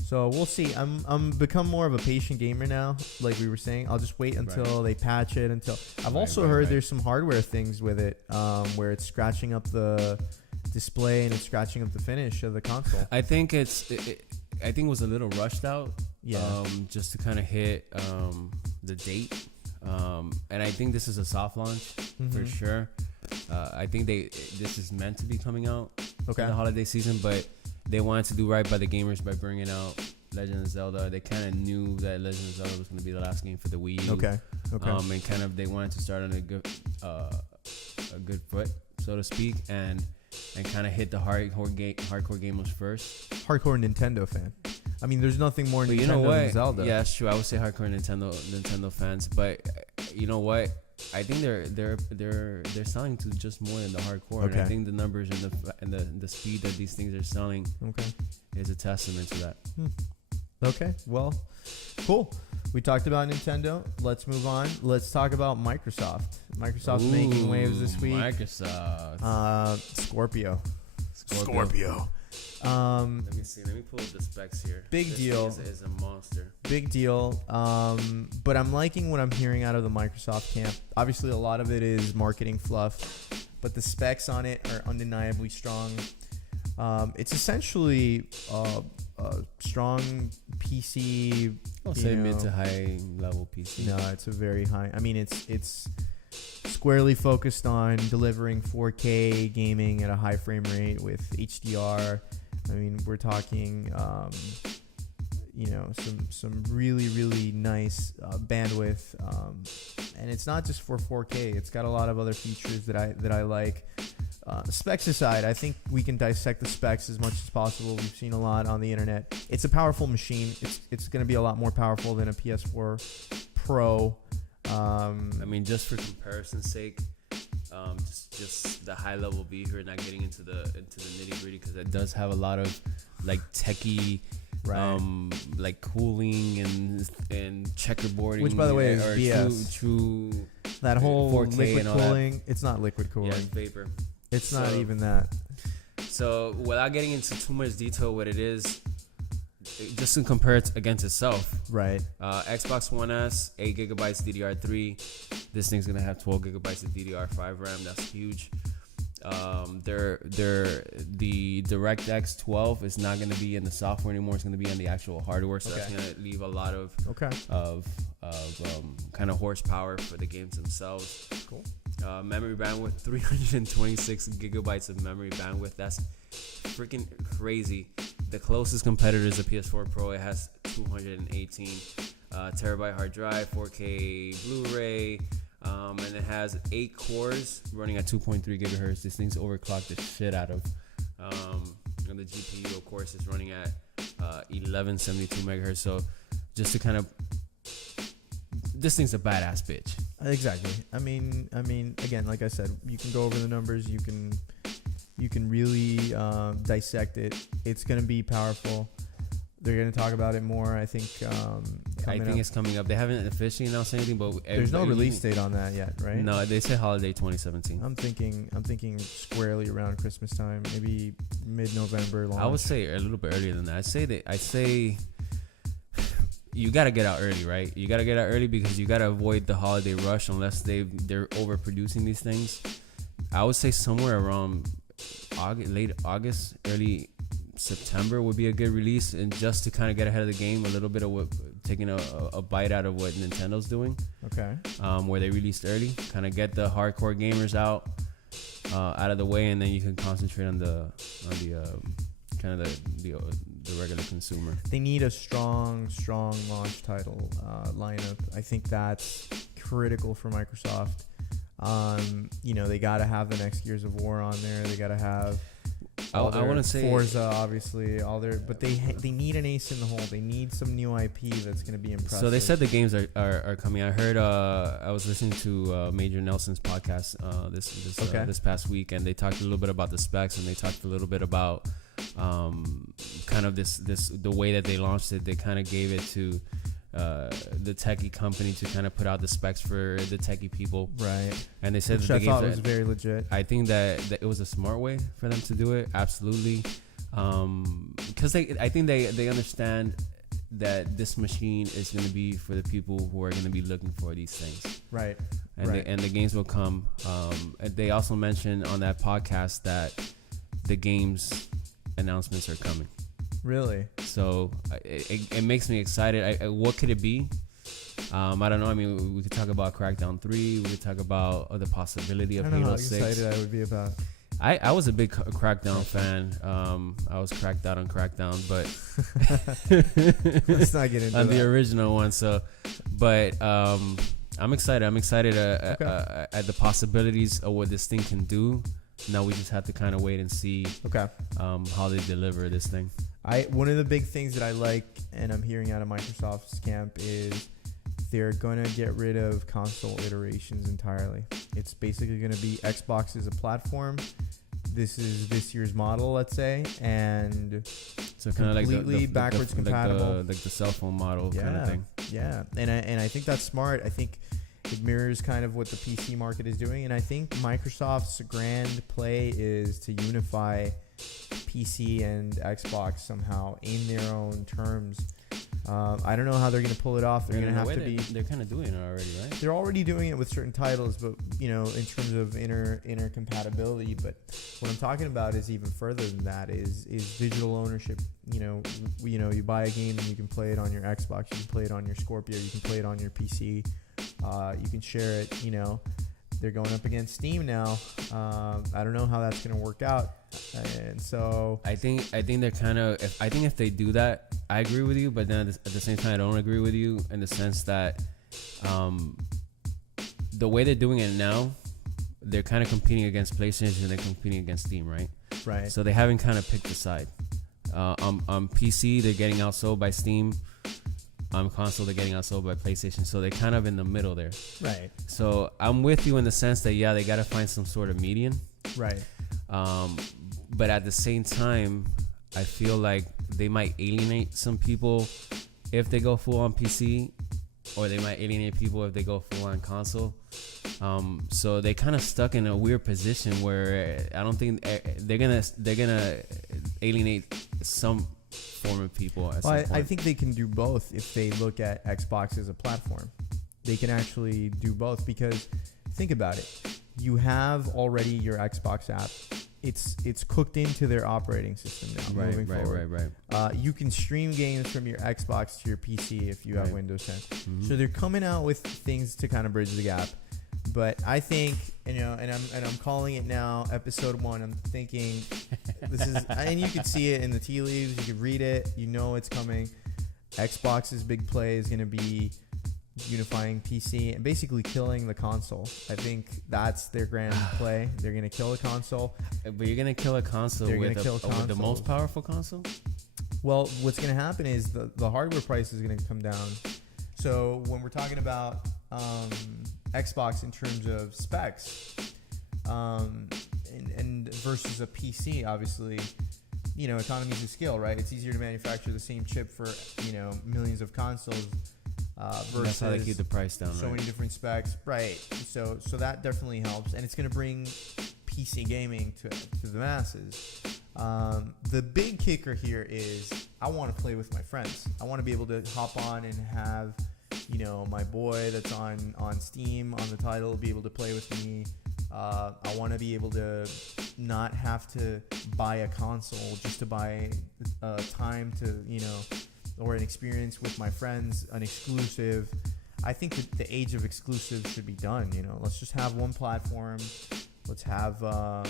So we'll see. I'm become more of a patient gamer now. Like we were saying, I'll just wait until they patch it. I've also heard there's some hardware things with it, where it's scratching up the display and it's scratching up the finish of the console. I think I think it was a little rushed out. Yeah. Just to kind of hit the date. And I think this is a soft launch for sure. I think this is meant to be coming out in the holiday season, but they wanted to do right by the gamers by bringing out Legend of Zelda. They kind of knew that Legend of Zelda was going to be the last game for the Wii U. Okay. And kind of they wanted to start on a good foot, so to speak, and kind of hit the hardcore gamers first. Hardcore Nintendo fan. I mean, there's nothing more But Nintendo you know what? than Zelda. Yeah, it's true. I would say hardcore Nintendo fans, but you know what? I think they're selling to just more than the hardcore. And I think the numbers and the speed that these things are selling is a testament to that. Okay, well, cool. We talked about Nintendo. Let's move on. Let's talk about Microsoft. Microsoft's making waves this week. Microsoft. Scorpio. Let me see. Let me pull up the specs here. Big deal. This is a monster. Big deal. But I'm liking what I'm hearing out of the Microsoft camp. Obviously, a lot of it is marketing fluff, but the specs on it are undeniably strong. It's essentially a strong PC. I'll say mid to high level PC. No, it's a very high. I mean, it's squarely focused on delivering 4K gaming at a high frame rate with HDR. I mean, we're talking, some really, really nice bandwidth, and it's not just for 4K. It's got a lot of other features that I like. Specs aside, I think we can dissect the specs as much as possible. We've seen a lot on the internet. It's a powerful machine. It's going to be a lot more powerful than a PS4 Pro. I mean, just for comparison's sake, just the high level view here, not getting into the nitty gritty, because it does have a lot of like techie Right. like cooling and checkerboarding, Which, by the way, is or BS. True That whole 4K liquid and all that. cooling, it's not liquid cooling. Yeah, it's vapor. It's not So- even that. So without getting into too much detail, what it is, just to compare it against itself. Right. Xbox One S, 8 gigabytes DDR3. This thing's gonna have 12 gigabytes of DDR5 RAM. That's huge. The DirectX 12 is not gonna be in the software anymore. It's gonna be on the actual hardware. So that's gonna leave a lot of kind of horsepower for the games themselves. Cool. Memory bandwidth, 326 gigabytes of memory bandwidth. That's freaking crazy. The closest competitor is the PS4 Pro. It has 218 terabyte hard drive, 4K Blu-ray, and it has 8 cores running at 2.3 gigahertz. This thing's overclocked the shit out of. And the GPU, of course, is running at 1172 megahertz. So just to kind of, this thing's a badass bitch. Exactly. I mean, again, like I said, you can go over the numbers. You can really dissect it. It's gonna be powerful. They're gonna talk about it more. I think. It's coming up. They haven't officially announced anything, but there's no release date on that yet, right? No, they say holiday 2017. I'm thinking squarely around Christmas time, maybe mid-November. Launch. I would say a little bit earlier than that. I'd say you gotta get out early, right? You gotta get out early because you gotta avoid the holiday rush unless they're overproducing these things. I would say somewhere around late August, early September would be a good release, and just to kind of get ahead of the game, a little bit of taking a bite out of what Nintendo's doing. Okay. Where they released early, kind of get the hardcore gamers out of the way, and then you can concentrate on the regular consumer. They need a strong launch title lineup. I think that's critical for Microsoft. They got to have the next Gears of War on there. They got to have I want to say Forza, obviously, but they need an ace in the hole. They need some new IP that's going to be impressive. So they said the games are coming. I heard I was listening to Major Nelson's podcast this past week, and they talked a little bit about the specs, and they talked a little bit about kind of the way that they launched it. They kind of gave it to the techie company to kind of put out the specs for the techie people, right? And they said which that I thought was very legit. I think that it was a smart way for them to do it, absolutely, because I think they understand that this machine is going to be for the people who are going to be looking for these things, right? And the games will come. They also mentioned on that podcast that the games announcements are coming. Really? So it makes me excited. What could it be? I don't know. I mean, we could talk about Crackdown 3. We could talk about the possibility of Halo 6. Excited I would be about. I was a big Crackdown fan. I was cracked out on Crackdown, but let's not get into on that. the original one. So, but I'm excited. I'm excited at the possibilities of what this thing can do. Now we just have to kind of wait and see how they deliver this thing. One of the big things that I like, and I'm hearing out of Microsoft's camp, is they're going to get rid of console iterations entirely. It's basically going to be Xbox as a platform. This is this year's model, let's say, and so kind of like completely backwards compatible, like the cell phone model kind of thing. Yeah, and I think that's smart. I think it mirrors kind of what the PC market is doing, and I think Microsoft's grand play is to unify PC and Xbox somehow in their own terms. I don't know how they're going to pull it off. They're going to have to be. They're kind of doing it already, right? They're already doing it with certain titles, but in terms of inner compatibility. But what I'm talking about is even further than that. Is digital ownership. You buy a game and you can play it on your Xbox. You can play it on your Scorpio. You can play it on your PC. You can share it. They're going up against Steam now. I don't know how that's going to work out. And so I think they're kind of. I think if they do that, I agree with you. But then at the same time, I don't agree with you in the sense that the way they're doing it now, they're kind of competing against PlayStation and they're competing against Steam, right? Right. So they haven't kind of picked a side. On PC, they're getting outsold by Steam. On console, they're getting outsold by PlayStation. So they're kind of in the middle there. Right. So I'm with you in the sense that, they got to find some sort of median. Right. But at the same time, I feel like they might alienate some people if they go full on PC, or they might alienate people if they go full on console. So they kind of stuck in a weird position where I don't think they're gonna alienate some form of people. At some point. I think they can do both if they look at Xbox as a platform. They can actually do both because think about it. You have already your Xbox app. It's cooked into their operating system now. Moving forward. You can stream games from your Xbox to your PC if you have Windows 10. Mm-hmm. So they're coming out with things to kind of bridge the gap. But I think, and I'm calling it now, episode 1. I'm thinking this is, and you can see it in the tea leaves. You can read it. You know it's coming. Xbox's big play is going to be unifying PC and basically killing the console. I think that's their grand play. They're going to kill the console. But you're going to kill a console with the most powerful console? Well, what's going to happen is the hardware price is going to come down. So when we're talking about Xbox in terms of specs and versus a PC, obviously, economies of scale, right? It's easier to manufacture the same chip for, millions of consoles. Versus that's how they keep the price down. So many different specs, right? So that definitely helps, and it's going to bring PC gaming to the masses. The big kicker here is I want to play with my friends. I want to be able to hop on and have, my boy that's on Steam on the title be able to play with me. I want to be able to not have to buy a console just to buy time to, or an experience with my friends, an exclusive. I think that the age of exclusives should be done. Let's just have one platform. Let's have, we're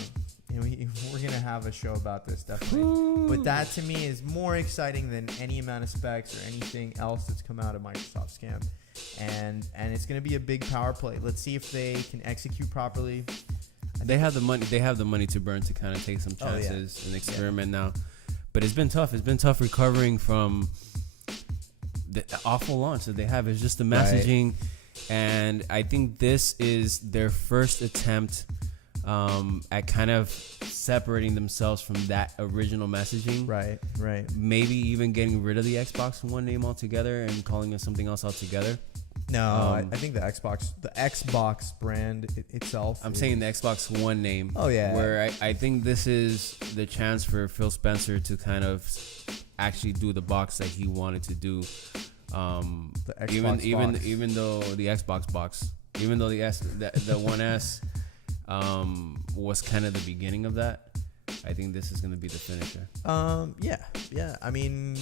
going to have a show about this, definitely. Ooh. But that, to me, is more exciting than any amount of specs or anything else that's come out of Microsoft's camp. And it's going to be a big power play. Let's see if they can execute properly. They have the money. They have the money to burn to kind of take some chances and experiment now. But it's been tough. It's been tough recovering from the awful launch that they have. It's just the messaging, and I think this is their first attempt at kind of separating themselves from that original messaging. Right. Maybe even getting rid of the Xbox One name altogether and calling it something else altogether. No, I think the Xbox brand itself. I'm saying the Xbox One name. Oh yeah. Where I think this is the chance for Phil Spencer to kind of actually do the box that he wanted to do. The Xbox box. Even though the Xbox box, even though the One S was kind of the beginning of that, I think this is going to be the finisher. Yeah. I mean,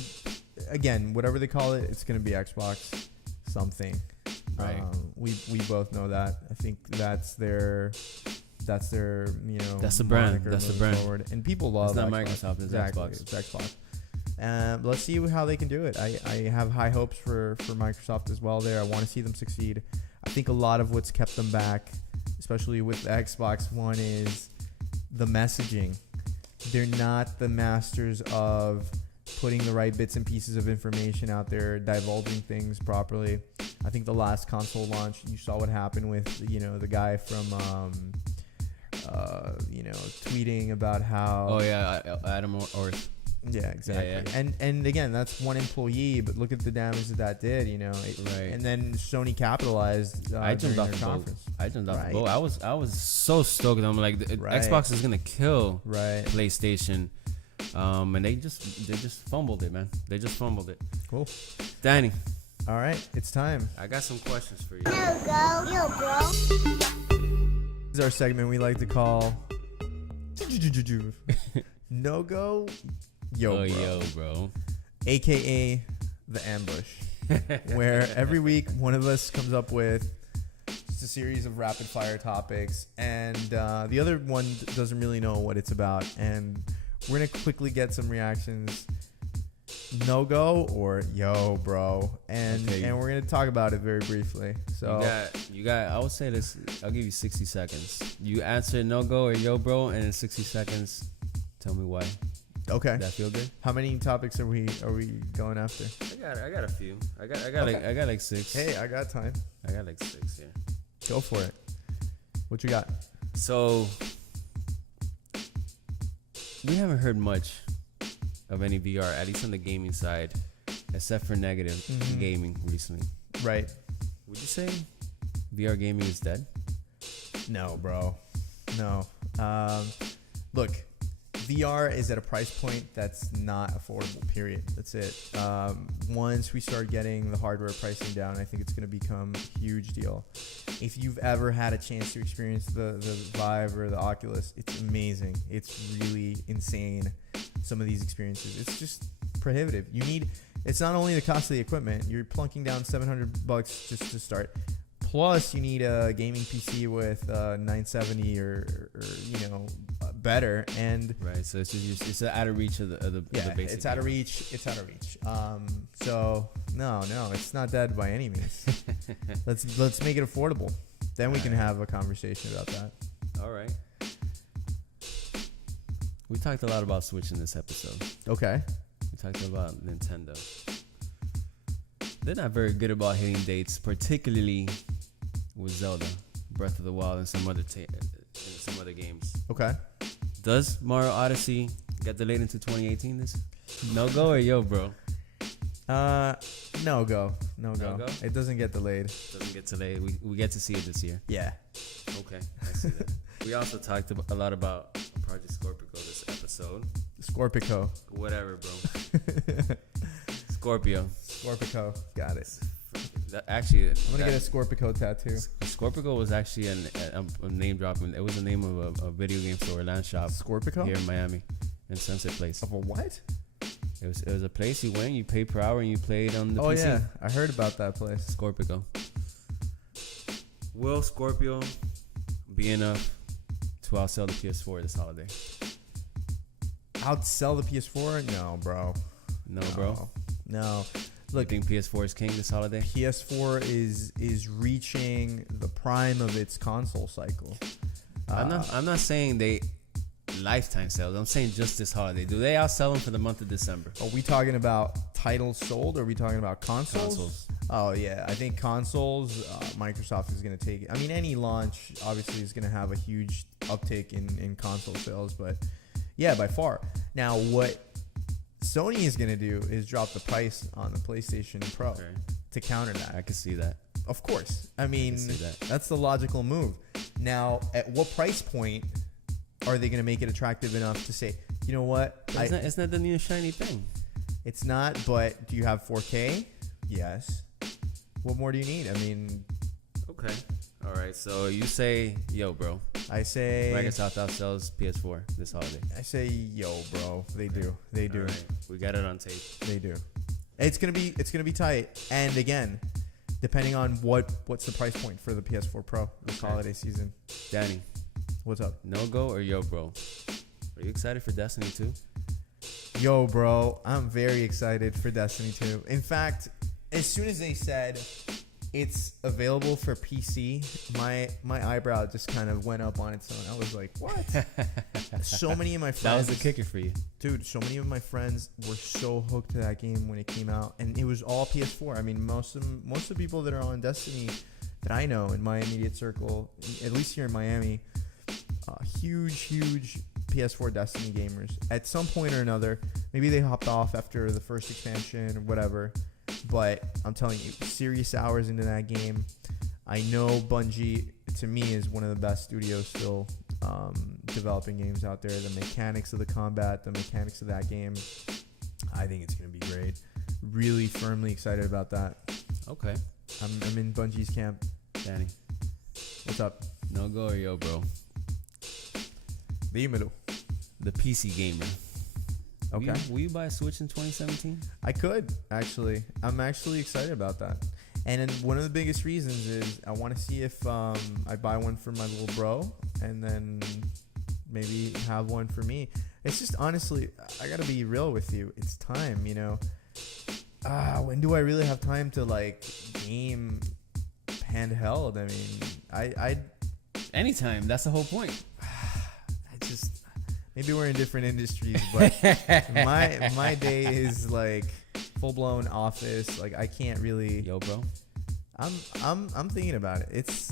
again, whatever they call it, it's going to be Xbox something. Right. We both know that. I think that's their that's the brand. That's the brand. Forward. And people love it's not Xbox. Microsoft. It's exactly. Xbox. It's Xbox. Let's see how they can do it. I have high hopes for Microsoft as well there. I want to see them succeed. I think a lot of what's kept them back, especially with the Xbox One, is the messaging. They're not the masters of putting the right bits and pieces of information out there, divulging things properly. I think the last console launch, you saw what happened with, the guy from, tweeting about how... Oh, yeah, Adam Orth. Yeah, exactly. Yeah. And again, that's one employee, but look at the damage that did, Right. And then Sony capitalized I jumped off the conference. I jumped off the boat. I was so stoked. I'm like, Xbox is gonna kill PlayStation. And they just fumbled it, man. They just fumbled it. Cool. Danny. All right, it's time. I got some questions for you. Yo, bro. This is our segment we like to call No Go, Yo Bro. AKA The Ambush. Where every week one of us comes up with just a series of rapid fire topics, and the other one doesn't really know what it's about, and we're going to quickly get some reactions. No go or yo bro, and we're going to talk about it very briefly. So you got I would say this, I'll give you 60 seconds. You answer no go or yo bro, and in 60 seconds tell me why. Okay. Does that feel good? How many topics are we going after? I got a few. I got like 6. Hey, I got time. I got like 6, yeah. Go for it. What you got? So we haven't heard much of any VR, at least on the gaming side, except for negative gaming recently. Right. Would you say VR gaming is dead? No, bro. No. Look, VR is at a price point that's not affordable, period. That's it. Once we start getting the hardware pricing down, I think it's going to become a huge deal. If you've ever had a chance to experience the Vive or the Oculus, it's amazing. It's really insane, some of these experiences. It's just prohibitive. It's not only the cost of the equipment. You're plunking down $700 just to start. Plus, you need a gaming PC with 970 or better, and right. So it's out of reach of the basic. It's out of reach. It's out of reach. So no, it's not dead by any means. let's make it affordable. Then we can have a conversation about that. All right. We talked a lot about Switch in this episode. Okay. We talked about Nintendo. They're not very good about hitting dates, particularly with Zelda, Breath of the Wild, and some other games. Okay. Does Mario Odyssey get delayed into 2018? This no go or yo, bro? No go. It doesn't get delayed. Doesn't get delayed. We get to see it this year. Yeah. Okay, I see that. We also talked a lot about Project Scorpio this episode. Scorpico. Whatever, bro. Scorpio. Got it. Actually, I'm gonna get a Scorpico tattoo. Scorpico was actually a name dropping. It was the name of a video game store, land shop. Scorpico here in Miami, in Sunset Place. Of a what? It was a place you went, you paid per hour, and you played on the PC. Oh yeah, I heard about that place. Scorpico. Will Scorpio be enough to outsell the PS4 this holiday? Outsell the PS4? No, bro. No, bro. No. Look, you think PS4 is king this holiday? PS4 is reaching the prime of its console cycle. I'm not saying they lifetime sales. I'm saying just this holiday. Do they outsell them for the month of December? Are we talking about titles sold, or are we talking about consoles? Oh yeah, I think consoles. Microsoft is going to take it. I mean, any launch obviously is going to have a huge uptick in console sales, but yeah, by far. Now, what Sony is going to do is drop the price on the PlayStation Pro to counter that. I can see that. Of course. I mean, that's the logical move. Now, at what price point are they going to make it attractive enough to say, you know what? Isn't that the new shiny thing? It's not, but do you have 4K? Yes. What more do you need? I mean... Okay. All right. So you say, yo, bro. I say... Microsoft outsells PS4 this holiday. I say, yo, bro. They do. They do. Right. We got it on tape. They do. It's gonna be tight. And again, depending on what's the price point for the PS4 Pro this holiday season. Danny. What's up? No go or yo, bro? Are you excited for Destiny 2? Yo, bro. I'm very excited for Destiny 2. In fact, as soon as they said it's available for PC, my eyebrow just kind of went up on its own. I was like, what? So many of my friends... That was the kicker for you. Dude, so many of my friends were so hooked to that game when it came out. And it was all PS4. I mean, most of the people that are on Destiny that I know in my immediate circle, at least here in Miami, huge PS4 Destiny gamers. At some point or another, maybe they hopped off after the first expansion or whatever. But I'm telling you, serious hours into that game. I know Bungie, to me, is one of the best studios still developing games out there. The mechanics of the combat, the mechanics of that game, I think it's going to be great. Really firmly excited about that. Okay. I'm in Bungie's camp. Danny. What's up? No go or yo, bro? Dímelo. The PC gamer. Okay. Will you buy a Switch in 2017? I could, actually. I'm actually excited about that. And then one of the biggest reasons is I want to see if I buy one for my little bro and then maybe have one for me. It's just, honestly, I got to be real with you. It's time, you know. When do I really have time to, like, game handheld? I mean, I anytime. That's the whole point. Maybe we're in different industries, but my day is like full blown office. Like I can't really. Yo, bro. I'm thinking about it. It's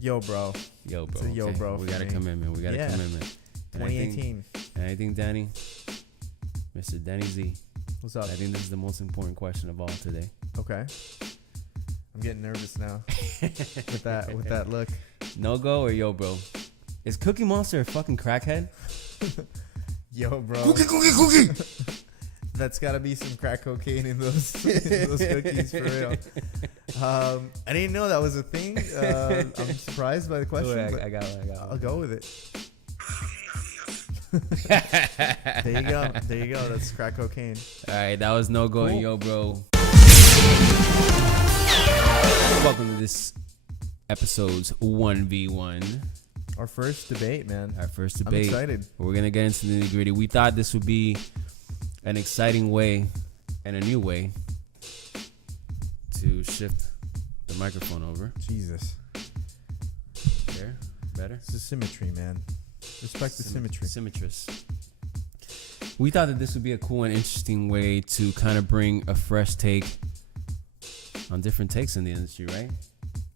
yo, bro. Yo, bro. It's a yo, bro. We got a commitment. We got a commitment. 2018. Anything, Danny? Mr. Danny Z. What's up? I think this is the most important question of all today. Okay. I'm getting nervous now with that look. No go or yo, bro? Is Cookie Monster a fucking crackhead? Yo, bro. Cookie. That's got to be some crack cocaine in those cookies for real. I didn't know that was a thing. I'm surprised by the question. Wait, but I got one. I'll go with it. There you go. That's crack cocaine. All right, that was no go and yo, bro. Welcome to this episode's 1v1. Our first debate, man. Our first I'm debate. excited. We're going to get into the nitty gritty. We thought this would be an exciting way and a new way to shift the microphone over. Jesus. There, better. This is symmetry, man. Respect the symmetry. Symmetrous. We thought that this would be a cool and interesting way to kind of bring a fresh take on different takes in the industry, right?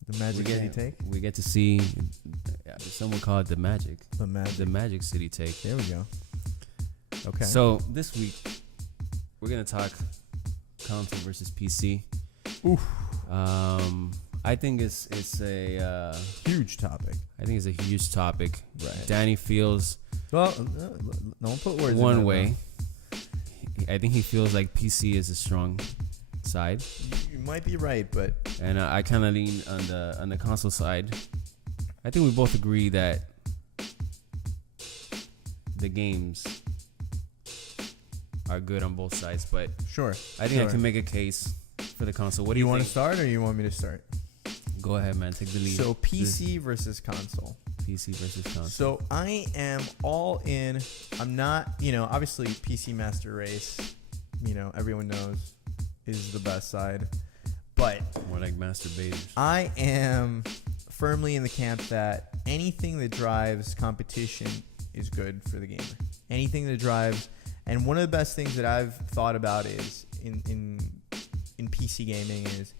The Magic City take? We get to see, some would call it the magic. The Magic City take. There we go. Okay. So this week, we're going to talk console versus PC. Oof. I think it's a huge topic. I think it's a huge topic. Right. Danny feels well. Don't put words one in way. I think he feels like PC is a strong side. You might be right, but and I kind of lean on the console side. I think we both agree that the games are good on both sides, but sure. I think I can make a case for the console. What do you want think? to start, or you want me to start? Go ahead, man. Take the lead. So PC versus console. PC versus console. So I am all in. I'm not, obviously PC Master Race, everyone knows is the best side. But more like masturbators. I am firmly in the camp that anything that drives competition is good for the gamer. Anything that drives, and one of the best things that I've thought about is in PC gaming is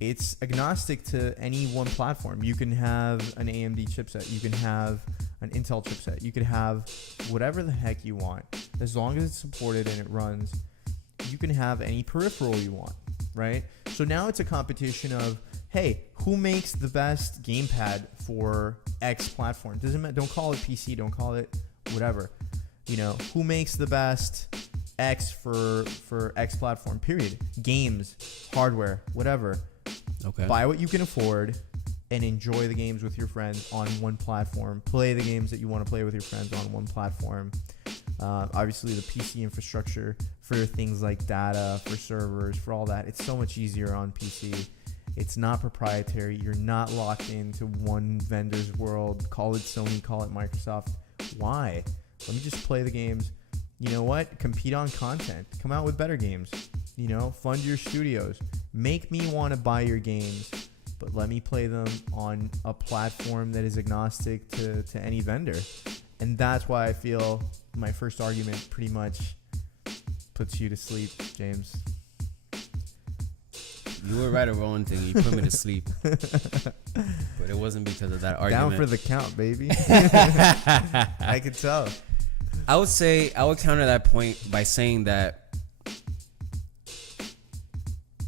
it's agnostic to any one platform. You can have an AMD chipset. You can have an Intel chipset. You could have whatever the heck you want. As long as it's supported and it runs, you can have any peripheral you want, right? So now it's a competition of, hey, who makes the best gamepad for X platform? Doesn't matter. Don't call it PC. Don't call it whatever. Who makes the best X for X platform, period. Games, hardware, whatever. Okay. Buy what you can afford and enjoy the games with your friends on one platform. Play the games that you want to play with your friends on one platform. Obviously, the PC infrastructure for things like data, for servers, for all that, it's so much easier on PC. It's not proprietary. You're not locked into one vendor's world. Call it Sony, call it Microsoft. Why? Let me just play the games. You know what? Compete on content. Come out with better games. Fund your studios. Make me want to buy your games, but let me play them on a platform that is agnostic to any vendor. And that's why I feel my first argument pretty much puts you to sleep, James. You were right or wrong thing. You put me to sleep. But it wasn't because of that argument. Down for the count, baby. I could tell. I would counter that point by saying that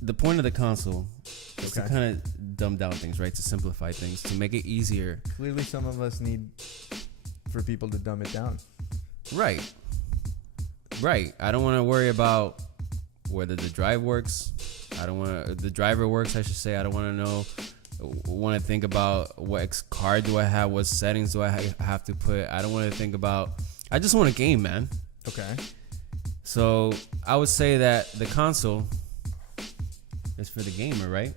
the point of the console is to kind of dumb down things, right? To simplify things, to make it easier. Clearly, some of us need for people to dumb it down. Right. I don't want to worry about whether the drive works. The driver works, I should say. I don't want to think about what card do I have, what settings do I have to put. I don't want to think about. I just want a game, man. Okay. So I would say that the console is for the gamer, right?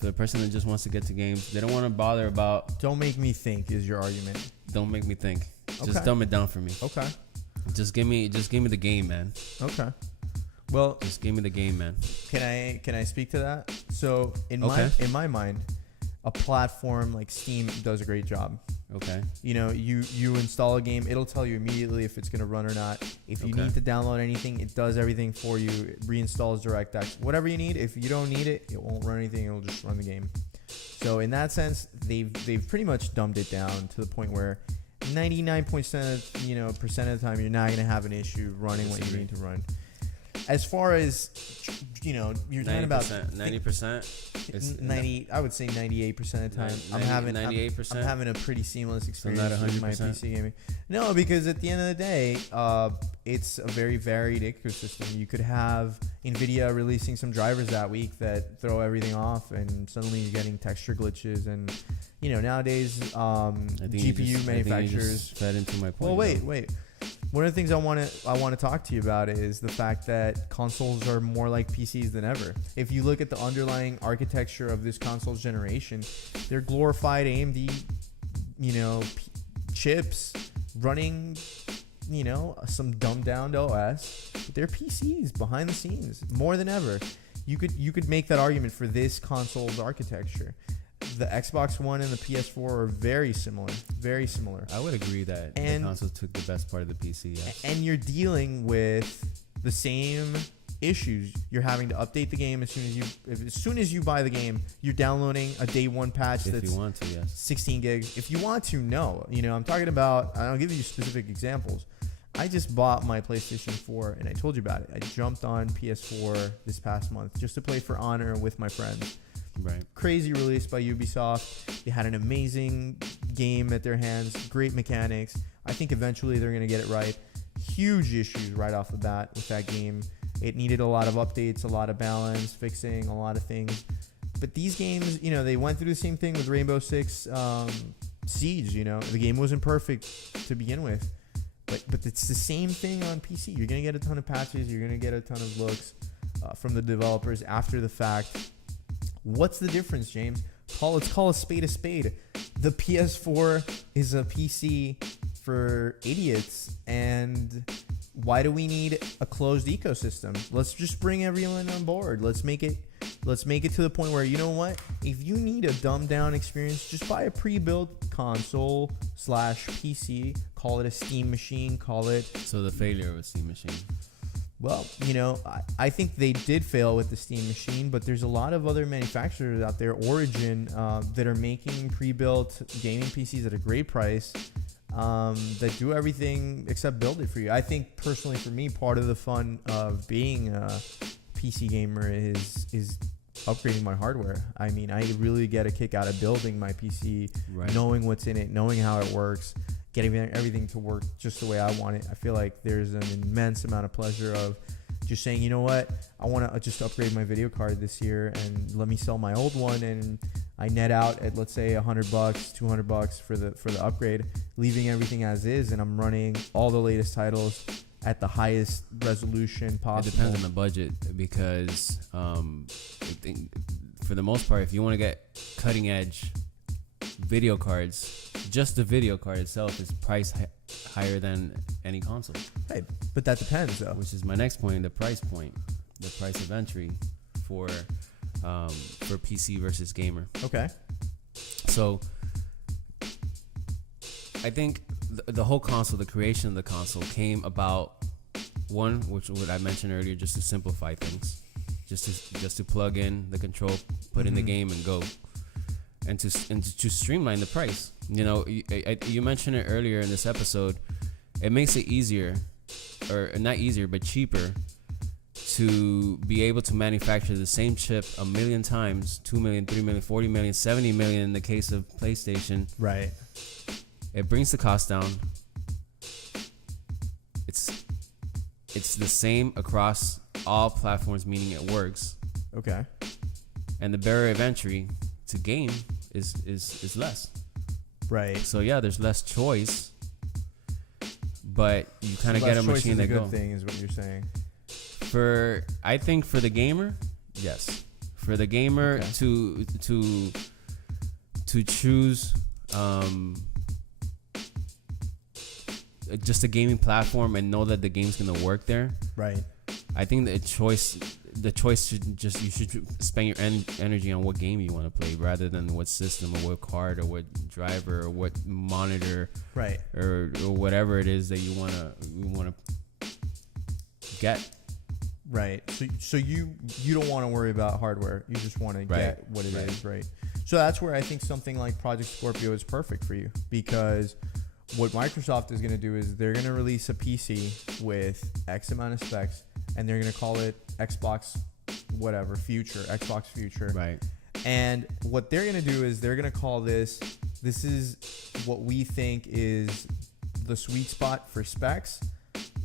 For the person that just wants to get to games. They don't want to bother about. Don't make me think is your argument. Don't make me think. Okay. Just dumb it down for me. Okay. Just give me the game, man. Okay. Well, just give me the game, man. Can I speak to that? So in my mind, a platform like Steam does a great job. Okay. You install a game, it'll tell you immediately if it's going to run or not. If you need to download anything, it does everything for you. It reinstalls DirectX. Whatever you need. If you don't need it, it won't run anything. It'll just run the game. So in that sense, they've pretty much dumbed it down to the point where 99% of the time you're not going to have an issue running what you need to run. as far as you're talking about 90%. 90. I would say 98% of the time. I'm having 98%. I'm having a pretty seamless experience not with my 100%? PC gaming. No, because at the end of the day, it's a very varied ecosystem. You could have Nvidia releasing some drivers that week that throw everything off, and suddenly you're getting texture glitches. And nowadays, GPU manufacturers fed into my point. Well, wait. One of the things I want to talk to you about is the fact that consoles are more like PCs than ever. If you look at the underlying architecture of this console's generation, they're glorified AMD, chips running, some dumbed down OS, but they're PCs behind the scenes more than ever. You could make that argument for this console's architecture. The Xbox One and the PS4 are very similar. Very similar. I would agree that the console took the best part of the PC. Yes. And you're dealing with the same issues. You're having to update the game as soon as you buy the game. You're downloading a day one patch if you want to, yes. 16 gigs. If you want to, no. I'm talking about. I'll give you specific examples. I just bought my PlayStation 4, and I told you about it. I jumped on PS4 this past month just to play For Honor with my friends. Right. Crazy release by Ubisoft. They had an amazing game at their hands, great mechanics. I think eventually they're going to get it right. Huge issues right off the bat with that game. It needed a lot of updates, a lot of balance, fixing, a lot of things. But these games, they went through the same thing with Rainbow Six Siege. The game wasn't perfect to begin with. But it's the same thing on PC. You're going to get a ton of patches. You're going to get a ton of looks from the developers after the fact. What's the difference, James? Let's call a spade a spade. The PS4 is a PC for idiots, and why do we need a closed ecosystem? Let's just bring everyone on board. Let's make it to the point where, you know what? If you need a dumbed down experience, just buy a pre-built console / PC. Call it a Steam machine. Call it. So the failure of a Steam machine. Well, I think they did fail with the Steam machine, but there's a lot of other manufacturers out there, Origin, that are making pre-built gaming PCs at a great price that do everything except build it for you. I think personally for me, part of the fun of being a PC gamer is upgrading my hardware. I mean, I really get a kick out of building my PC, right. Knowing what's in it, knowing how it works, getting everything to work just the way I want it. I feel like there's an immense amount of pleasure of just saying, you know what, I want to just upgrade my video card this year, and let me sell my old one, and I net out at, let's say, $100, $200 for the upgrade, leaving everything as is, and I'm running all the latest titles at the highest resolution possible. It depends on the budget, because I think for the most part, if you want to get cutting edge video cards, just the video card itself is priced higher than any console. Hey, but that depends, though. Which is my next point, the price of entry for PC versus gamer. Okay. So I think the whole console, the creation of the console came about, one, which what I mentioned earlier, just to simplify things, just to plug in the control, put in the game and go. And to streamline the price. You mentioned it earlier in this episode. It makes it easier, or not easier, but cheaper to be able to manufacture the same chip a million times, 2 million, 3 million, 40 million, 70 million in the case of PlayStation. Right. It brings the cost down. It's the same across all platforms, meaning it works. Okay. And the barrier of entry to game is less. Right. So yeah, there's less choice, but you kind of get a machine that goes. go. Good thing is what you're saying. I think for the gamer, yes. For the gamer to choose just a gaming platform and know that the game's gonna work there. Right. I think the choice should you should spend your energy on what game you want to play rather than what system or what card or what driver or what monitor, right, or whatever it is that you want to get. Right. So you don't want to worry about hardware. You just want to get what it is, right? So that's where I think something like Project Scorpio is perfect for you, because what Microsoft is going to do is they're going to release a PC with X amount of specs and they're gonna call it Xbox whatever future, Xbox future. Right. And what they're gonna do is they're gonna call this is what we think is the sweet spot for specs.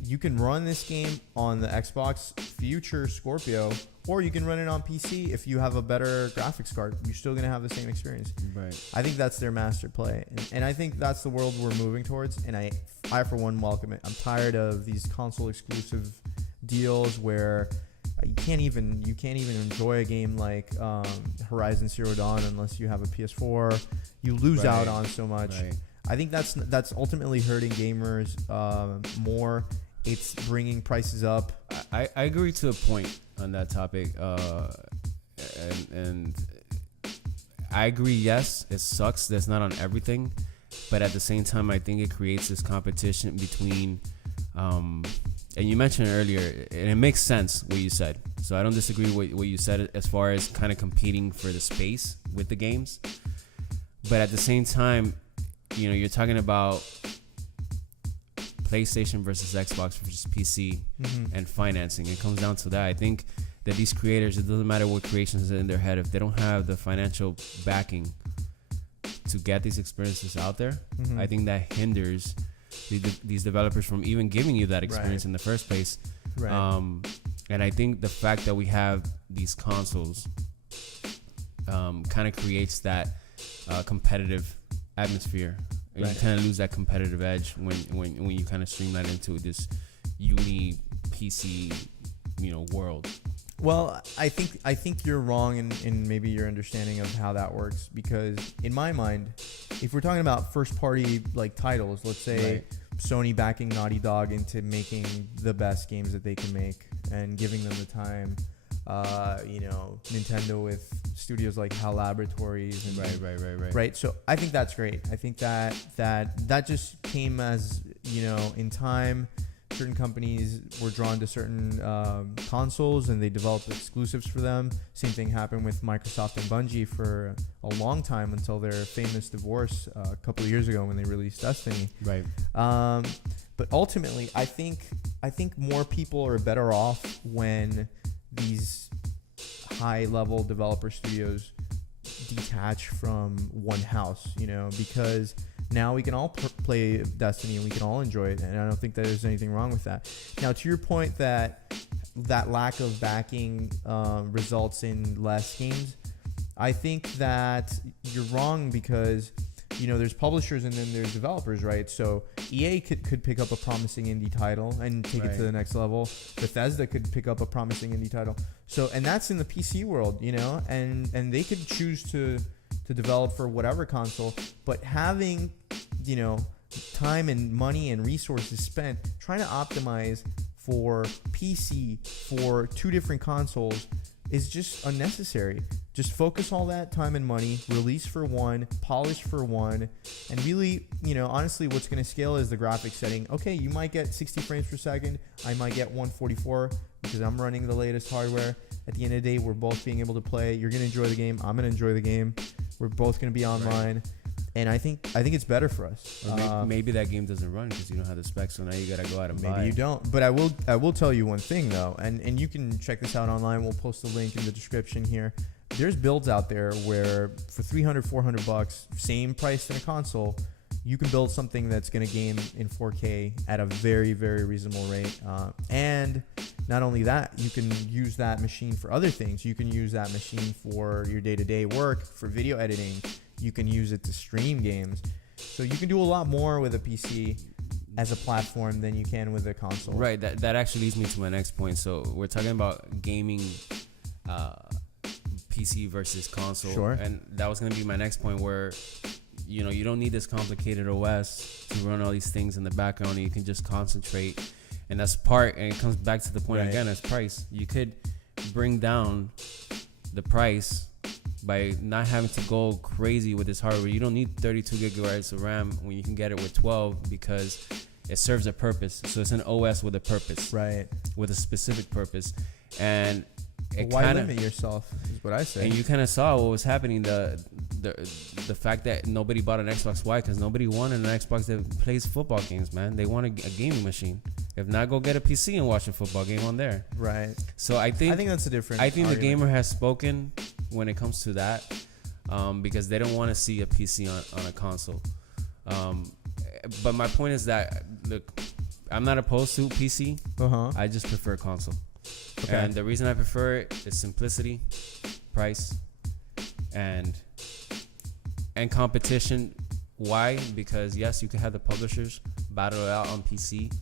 You can run this game on the Xbox future Scorpio, or you can run it on PC if you have a better graphics card. You're still gonna have the same experience. Right. I think that's their master play, and I think that's the world we're moving towards. And I for one welcome it. I'm tired of these console exclusive deals where you can't even enjoy a game like Horizon Zero Dawn unless you have a PS4. You lose out on so much. Right. I think that's ultimately hurting gamers more. It's bringing prices up. I agree to a point on that topic, and I agree. Yes, it sucks. That's not on everything, but at the same time, I think it creates this competition between. And you mentioned earlier, and it makes sense what you said. So I don't disagree with what you said as far as kind of competing for the space with the games, but at the same time, you're talking about PlayStation versus Xbox versus PC and financing. It comes down to that. I think that these creators, it doesn't matter what creations are in their head, if they don't have the financial backing to get these experiences out there, I think that hinders these developers from even giving you that experience in the first place. Right. And I think the fact that we have these consoles kind of creates that competitive atmosphere. And you kind of lose that competitive edge when you kind of streamline into this uni PC, world. Well, I think you're wrong in maybe your understanding of how that works, because in my mind, if we're talking about first party like titles, let's say Sony backing Naughty Dog into making the best games that they can make and giving them the time, Nintendo with studios like HAL Laboratories and right. So I think that's great. I think that just came as in time. Certain companies were drawn to certain consoles and they developed exclusives for them. Same thing happened with Microsoft and Bungie for a long time until their famous divorce a couple of years ago when they released Destiny. Right. But ultimately, I think more people are better off when these high-level developer studios detach from one house, because now we can all play Destiny and we can all enjoy it, and I don't think that there's anything wrong with that. Now, to your point that lack of backing results in less games, I think that you're wrong because there's publishers and then there's developers, right? So EA could pick up a promising indie title and take it to the next level. Bethesda could pick up a promising indie title. So, and that's in the PC world, and they could choose to develop for whatever console, but having, time and money and resources spent trying to optimize for PC for two different consoles is just unnecessary. Just focus all that time and money, release for one, polish for one, and really, honestly, what's going to scale is the graphics setting. Okay, you might get 60 frames per second. I might get 144 because I'm running the latest hardware. At the end of the day, we're both being able to play. You're going to enjoy the game. I'm going to enjoy the game. We're both going to be online. Right. And I think it's better for us. Or maybe that game doesn't run because you don't have the specs, so now you gotta go out and buy. Maybe you don't. But I will tell you one thing though, and you can check this out online. We'll post the link in the description here. There's builds out there where for $300-$400, same price than a console, you can build something that's gonna game in 4K at a very, very reasonable rate. And not only that, you can use that machine for other things. You can use that machine for your day-to-day work, for video editing. You can use it to stream games. So you can do a lot more with a PC as a platform than you can with a console. Right. That actually leads me to my next point. So we're talking about gaming PC versus console. Sure. And that was going to be my next point where, you don't need this complicated OS to run all these things in the background. And you can just concentrate. And that's and it comes back to the point again, as price. You could bring down the price by not having to go crazy with this hardware. You don't need 32 gigabytes of RAM when you can get it with 12 because it serves a purpose. So it's an OS with a purpose, right? With a specific purpose, and why limit yourself is what I say. And you kind of saw what was happening. The fact that nobody bought an Xbox. Why? Because nobody wanted an Xbox that plays football games, man. They want a gaming machine. If not, go get a PC and watch a football game on there. Right. So I think that's a different. I think argument. the gamer has spoken when it comes to that, because they don't want to see a PC on a console. But my point is that, look, I'm not opposed to PC. I just prefer console. Okay. And the reason I prefer it is simplicity, price, and competition. Why? Because yes, you can have the publishers battle it out on PC,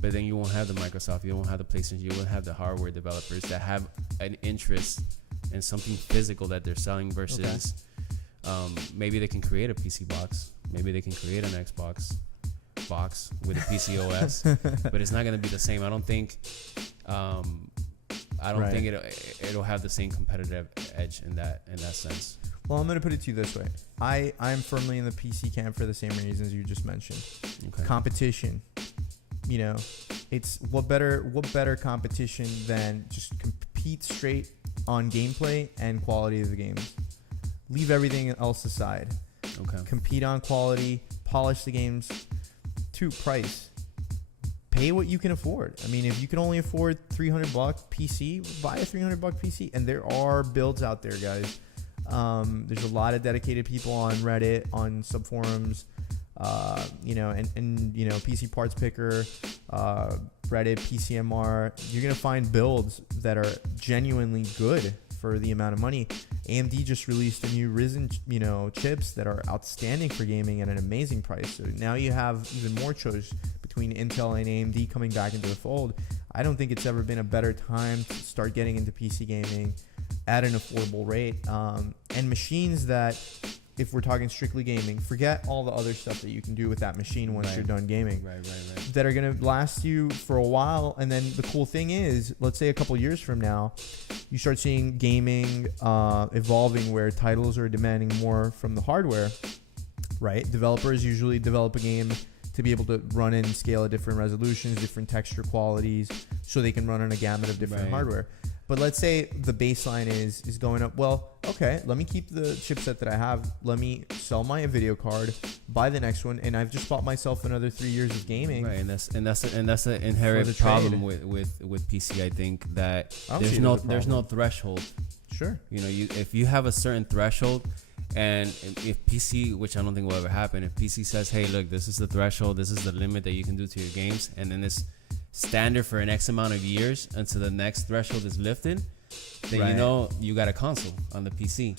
but then you won't have the Microsoft, you won't have the PlayStation, you won't have the hardware developers that have an interest in something physical that they're selling versus maybe they can create a PC box, maybe they can create an Xbox box with a PC OS, but it's not going to be the same. I don't think think it'll have the same competitive edge in that sense. Well, I'm going to put it to you this way. I'm firmly in the PC camp for the same reasons you just mentioned. Okay. Competition. You know, it's what better competition than just compete straight on gameplay and quality of the games. Leave everything else aside. Okay. Compete on quality, polish the games to price. Pay what you can afford. I mean, if you can only afford $300 PC, buy a $300 PC. And there are builds out there, guys. There's a lot of dedicated people on Reddit, on subforums, you know, and you know, PC Parts Picker, Reddit, PCMR. You're gonna find builds that are genuinely good for the amount of money. AMD just released a new Ryzen, you know, chips that are outstanding for gaming at an amazing price. So now you have even more choice between Intel and AMD coming back into the fold. I don't think it's ever been a better time to start getting into PC gaming at an affordable rate, and machines that, if we're talking strictly gaming, forget all the other stuff that you can do with that machine once you're done gaming. Right. That are going to last you for a while. And then the cool thing is, let's say a couple years from now, you start seeing gaming evolving where titles are demanding more from the hardware, right? Developers usually develop a game to be able to run and scale at different resolutions, different texture qualities, so they can run on a gamut of different hardware. But let's say the baseline is going up. Well, okay, let me keep the chipset that I have. Let me sell my video card, buy the next one, and I've just bought myself another 3 years of gaming. Right, and that's an inherent problem with PC. I think that there's no threshold. Sure. You know, if you have a certain threshold, and if PC, which I don't think will ever happen, if PC says, hey, look, this is the threshold, this is the limit that you can do to your games, and then it's standard for an X amount of years until the next threshold is lifted, then you know you got a console on the PC.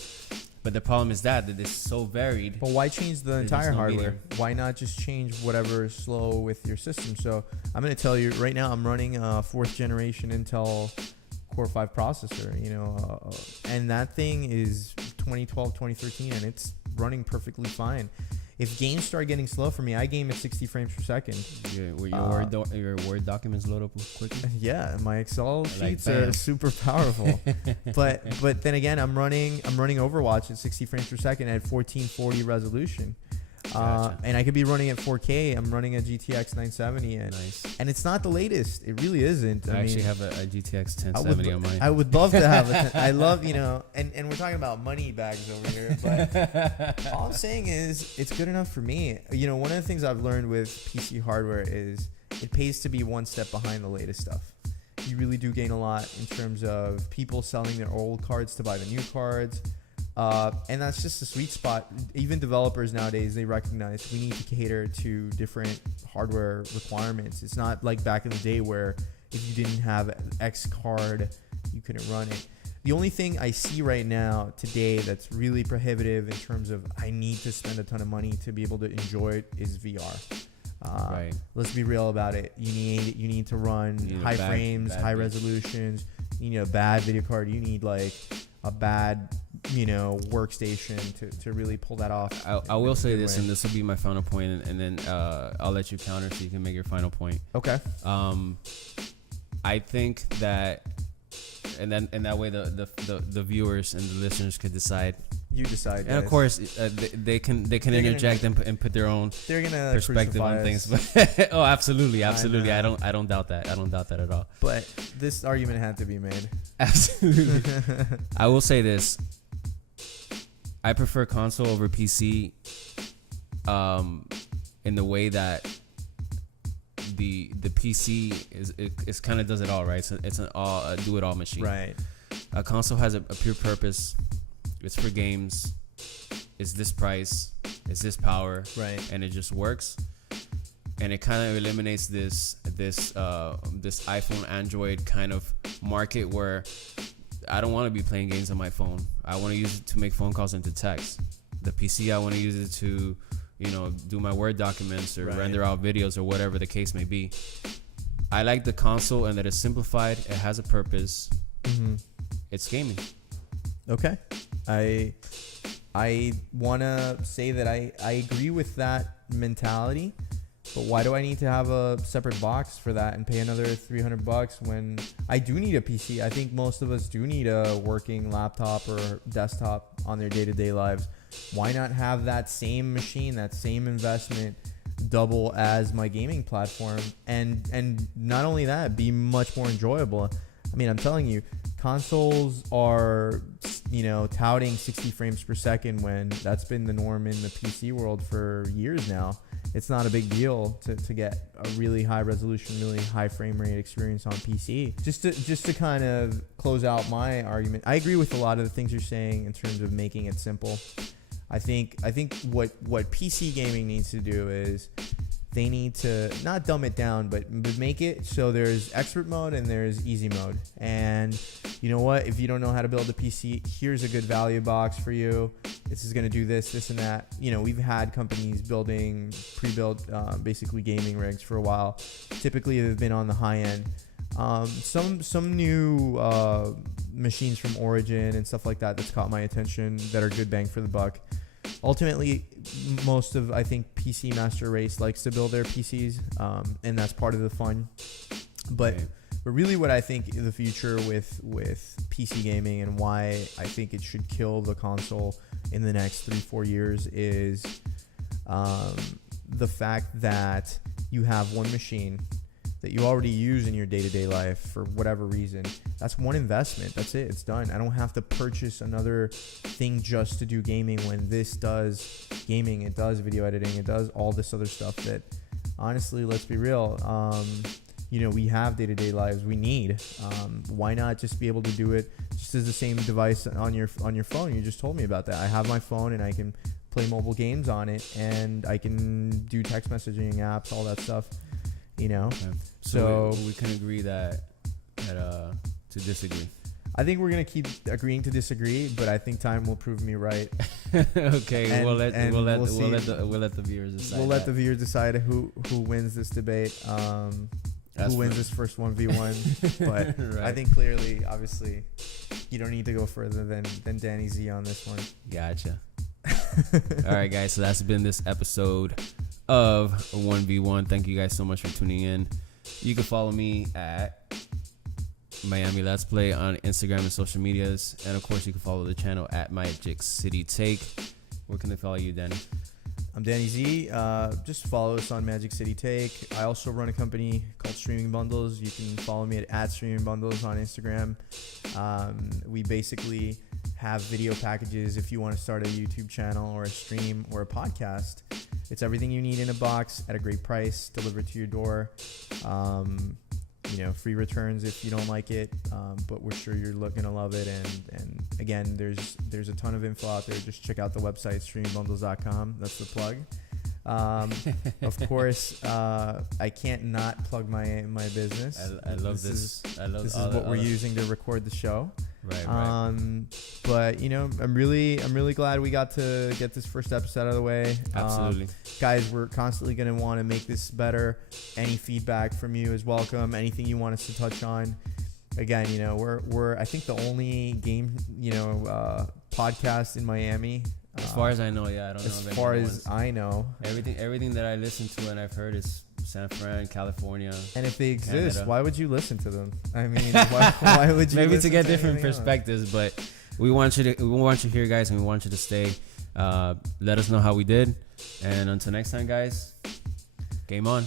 But the problem is that it's so varied. But why change the entire hardware? Why not just change whatever is slow with your system? So I'm going to tell you right now, I'm running a 4th generation Intel Core 5 processor, you know, and that thing is 2012, 2013, and it's running perfectly fine. If games start getting slow for me, I game at 60 frames per second. Your Word documents load up quickly? Yeah, my Excel sheets are super powerful. but then again, I'm running Overwatch at 60 frames per second at 1440 resolution. Gotcha. And I could be running at 4K. I'm running a GTX 970, and it's not the latest. It really isn't. I actually have a GTX 1070 on mine. I would love to have I love, you know, and we're talking about money bags over here, but all I'm saying is it's good enough for me. You know, one of the things I've learned with PC hardware is it pays to be one step behind the latest stuff. You really do gain a lot in terms of people selling their old cards to buy the new cards. And that's just the sweet spot. Even developers nowadays, they recognize we need to cater to different hardware requirements. It's not like back in the day where if you didn't have X card, you couldn't run it. The only thing I see right now today that's really prohibitive in terms of I need to spend a ton of money to be able to enjoy it is VR. Let's be real about it. You need to run high frames, high resolutions. You need a bad video card. You need like a bad, you know, workstation to really pull that off. I will say this, and this will be my final point, and then I'll let you counter so you can make your final point. Okay. I think that, and that way the viewers and the listeners could decide. You decide, and guys. Of course they can interject and put their own perspective on things. But oh, absolutely. I don't doubt that. I don't doubt that at all. But this argument had to be made. Absolutely. I will say this. I prefer console over PC, in the way that the PC is kind of does it all, right? So it's an all do it all machine. Right. A console has a pure purpose. It's for games. It's this price. It's this power. Right. And it just works. And it kind of eliminates this iPhone Android kind of market where I don't want to be playing games on my phone. I want to use it to make phone calls and to text. The PC, I want to use it to, do my Word documents or render out videos or whatever the case may be. I like the console and that it's simplified. It has a purpose. Mm-hmm. It's gaming. Okay. I want to say that I agree with that mentality, but why do I need to have a separate box for that and pay another $300 when I do need a PC? I think most of us do need a working laptop or desktop on their day-to-day lives. Why not have that same machine, that same investment double as my gaming platform and not only that, be much more enjoyable? I mean, I'm telling you, consoles are, touting 60 frames per second when that's been the norm in the PC world for years now. It's not a big deal to get a really high resolution, really high frame rate experience on PC. Just to kind of close out my argument, I agree with a lot of the things you're saying in terms of making it simple. I think what PC gaming needs to do is they need to not dumb it down, but make it so there's expert mode and there's easy mode. And you know what? If you don't know how to build a PC, here's a good value box for you. This is going to do this, and that. We've had companies building pre-built, basically gaming rigs for a while. Typically, they've been on the high end. Some new machines from Origin and stuff like that that's caught my attention that are good bang for the buck. Ultimately, most of, I think, PC Master Race likes to build their PCs, and that's part of the fun. But really what I think the future with PC gaming and why I think it should kill the console in the next 3-4 years is the fact that you have one machine that you already use in your day-to-day life for whatever reason. That's one investment. That's it. It's done. I don't have to purchase another thing just to do gaming when this does gaming. It does video editing. It does all this other stuff that, honestly, let's be real, we have day-to-day lives we need. Why not just be able to do it just as the same device on your phone? You just told me about that. I have my phone and I can play mobile games on it, and I can do text messaging apps, all that stuff. Okay. So we can agree that to disagree. I think we're gonna keep agreeing to disagree, but I think time will prove me right. Okay, we'll let the viewers decide. We'll let the viewers decide who wins this debate. Who wins this first 1v1? But right. I think clearly, obviously, you don't need to go further than Danny Z on this one. Gotcha. All right, guys. So that's been this episode of 1v1. Thank you guys so much for tuning in. You can follow me at Miami Let's Play on Instagram and social medias, and of course you can follow the channel at Magic City Take. Where can they follow you, Danny? I'm Danny Z. Just follow us on Magic City Take. I also run a company called Streaming Bundles. You can follow me at Streaming Bundles on Instagram. We basically have video packages if you want to start a YouTube channel or a stream or a podcast. It's everything you need in a box at a great price, delivered to your door. Free returns if you don't like it, but we're sure you're gonna love it. And again, there's a ton of info out there. Just check out the website, streamingbundles.com. That's the plug. Of course, I can't not plug my business. I love this. This is what we're using to record the show. Right. But I'm really glad we got to get this first episode out of the way. Absolutely. Guys, we're constantly going to want to make this better. Any feedback from you is welcome. Anything you want us to touch on. Again, we're I think the only game, podcast in Miami. As far as I know, yeah, I don't know. As far as I know, everything that I listen to and I've heard is San Fran, California. And if they exist, Canada. Why would you listen to them? I mean, why would you? Maybe to get different perspectives, but we want you here, guys, and we want you to stay. Let us know how we did, and until next time, guys, game on.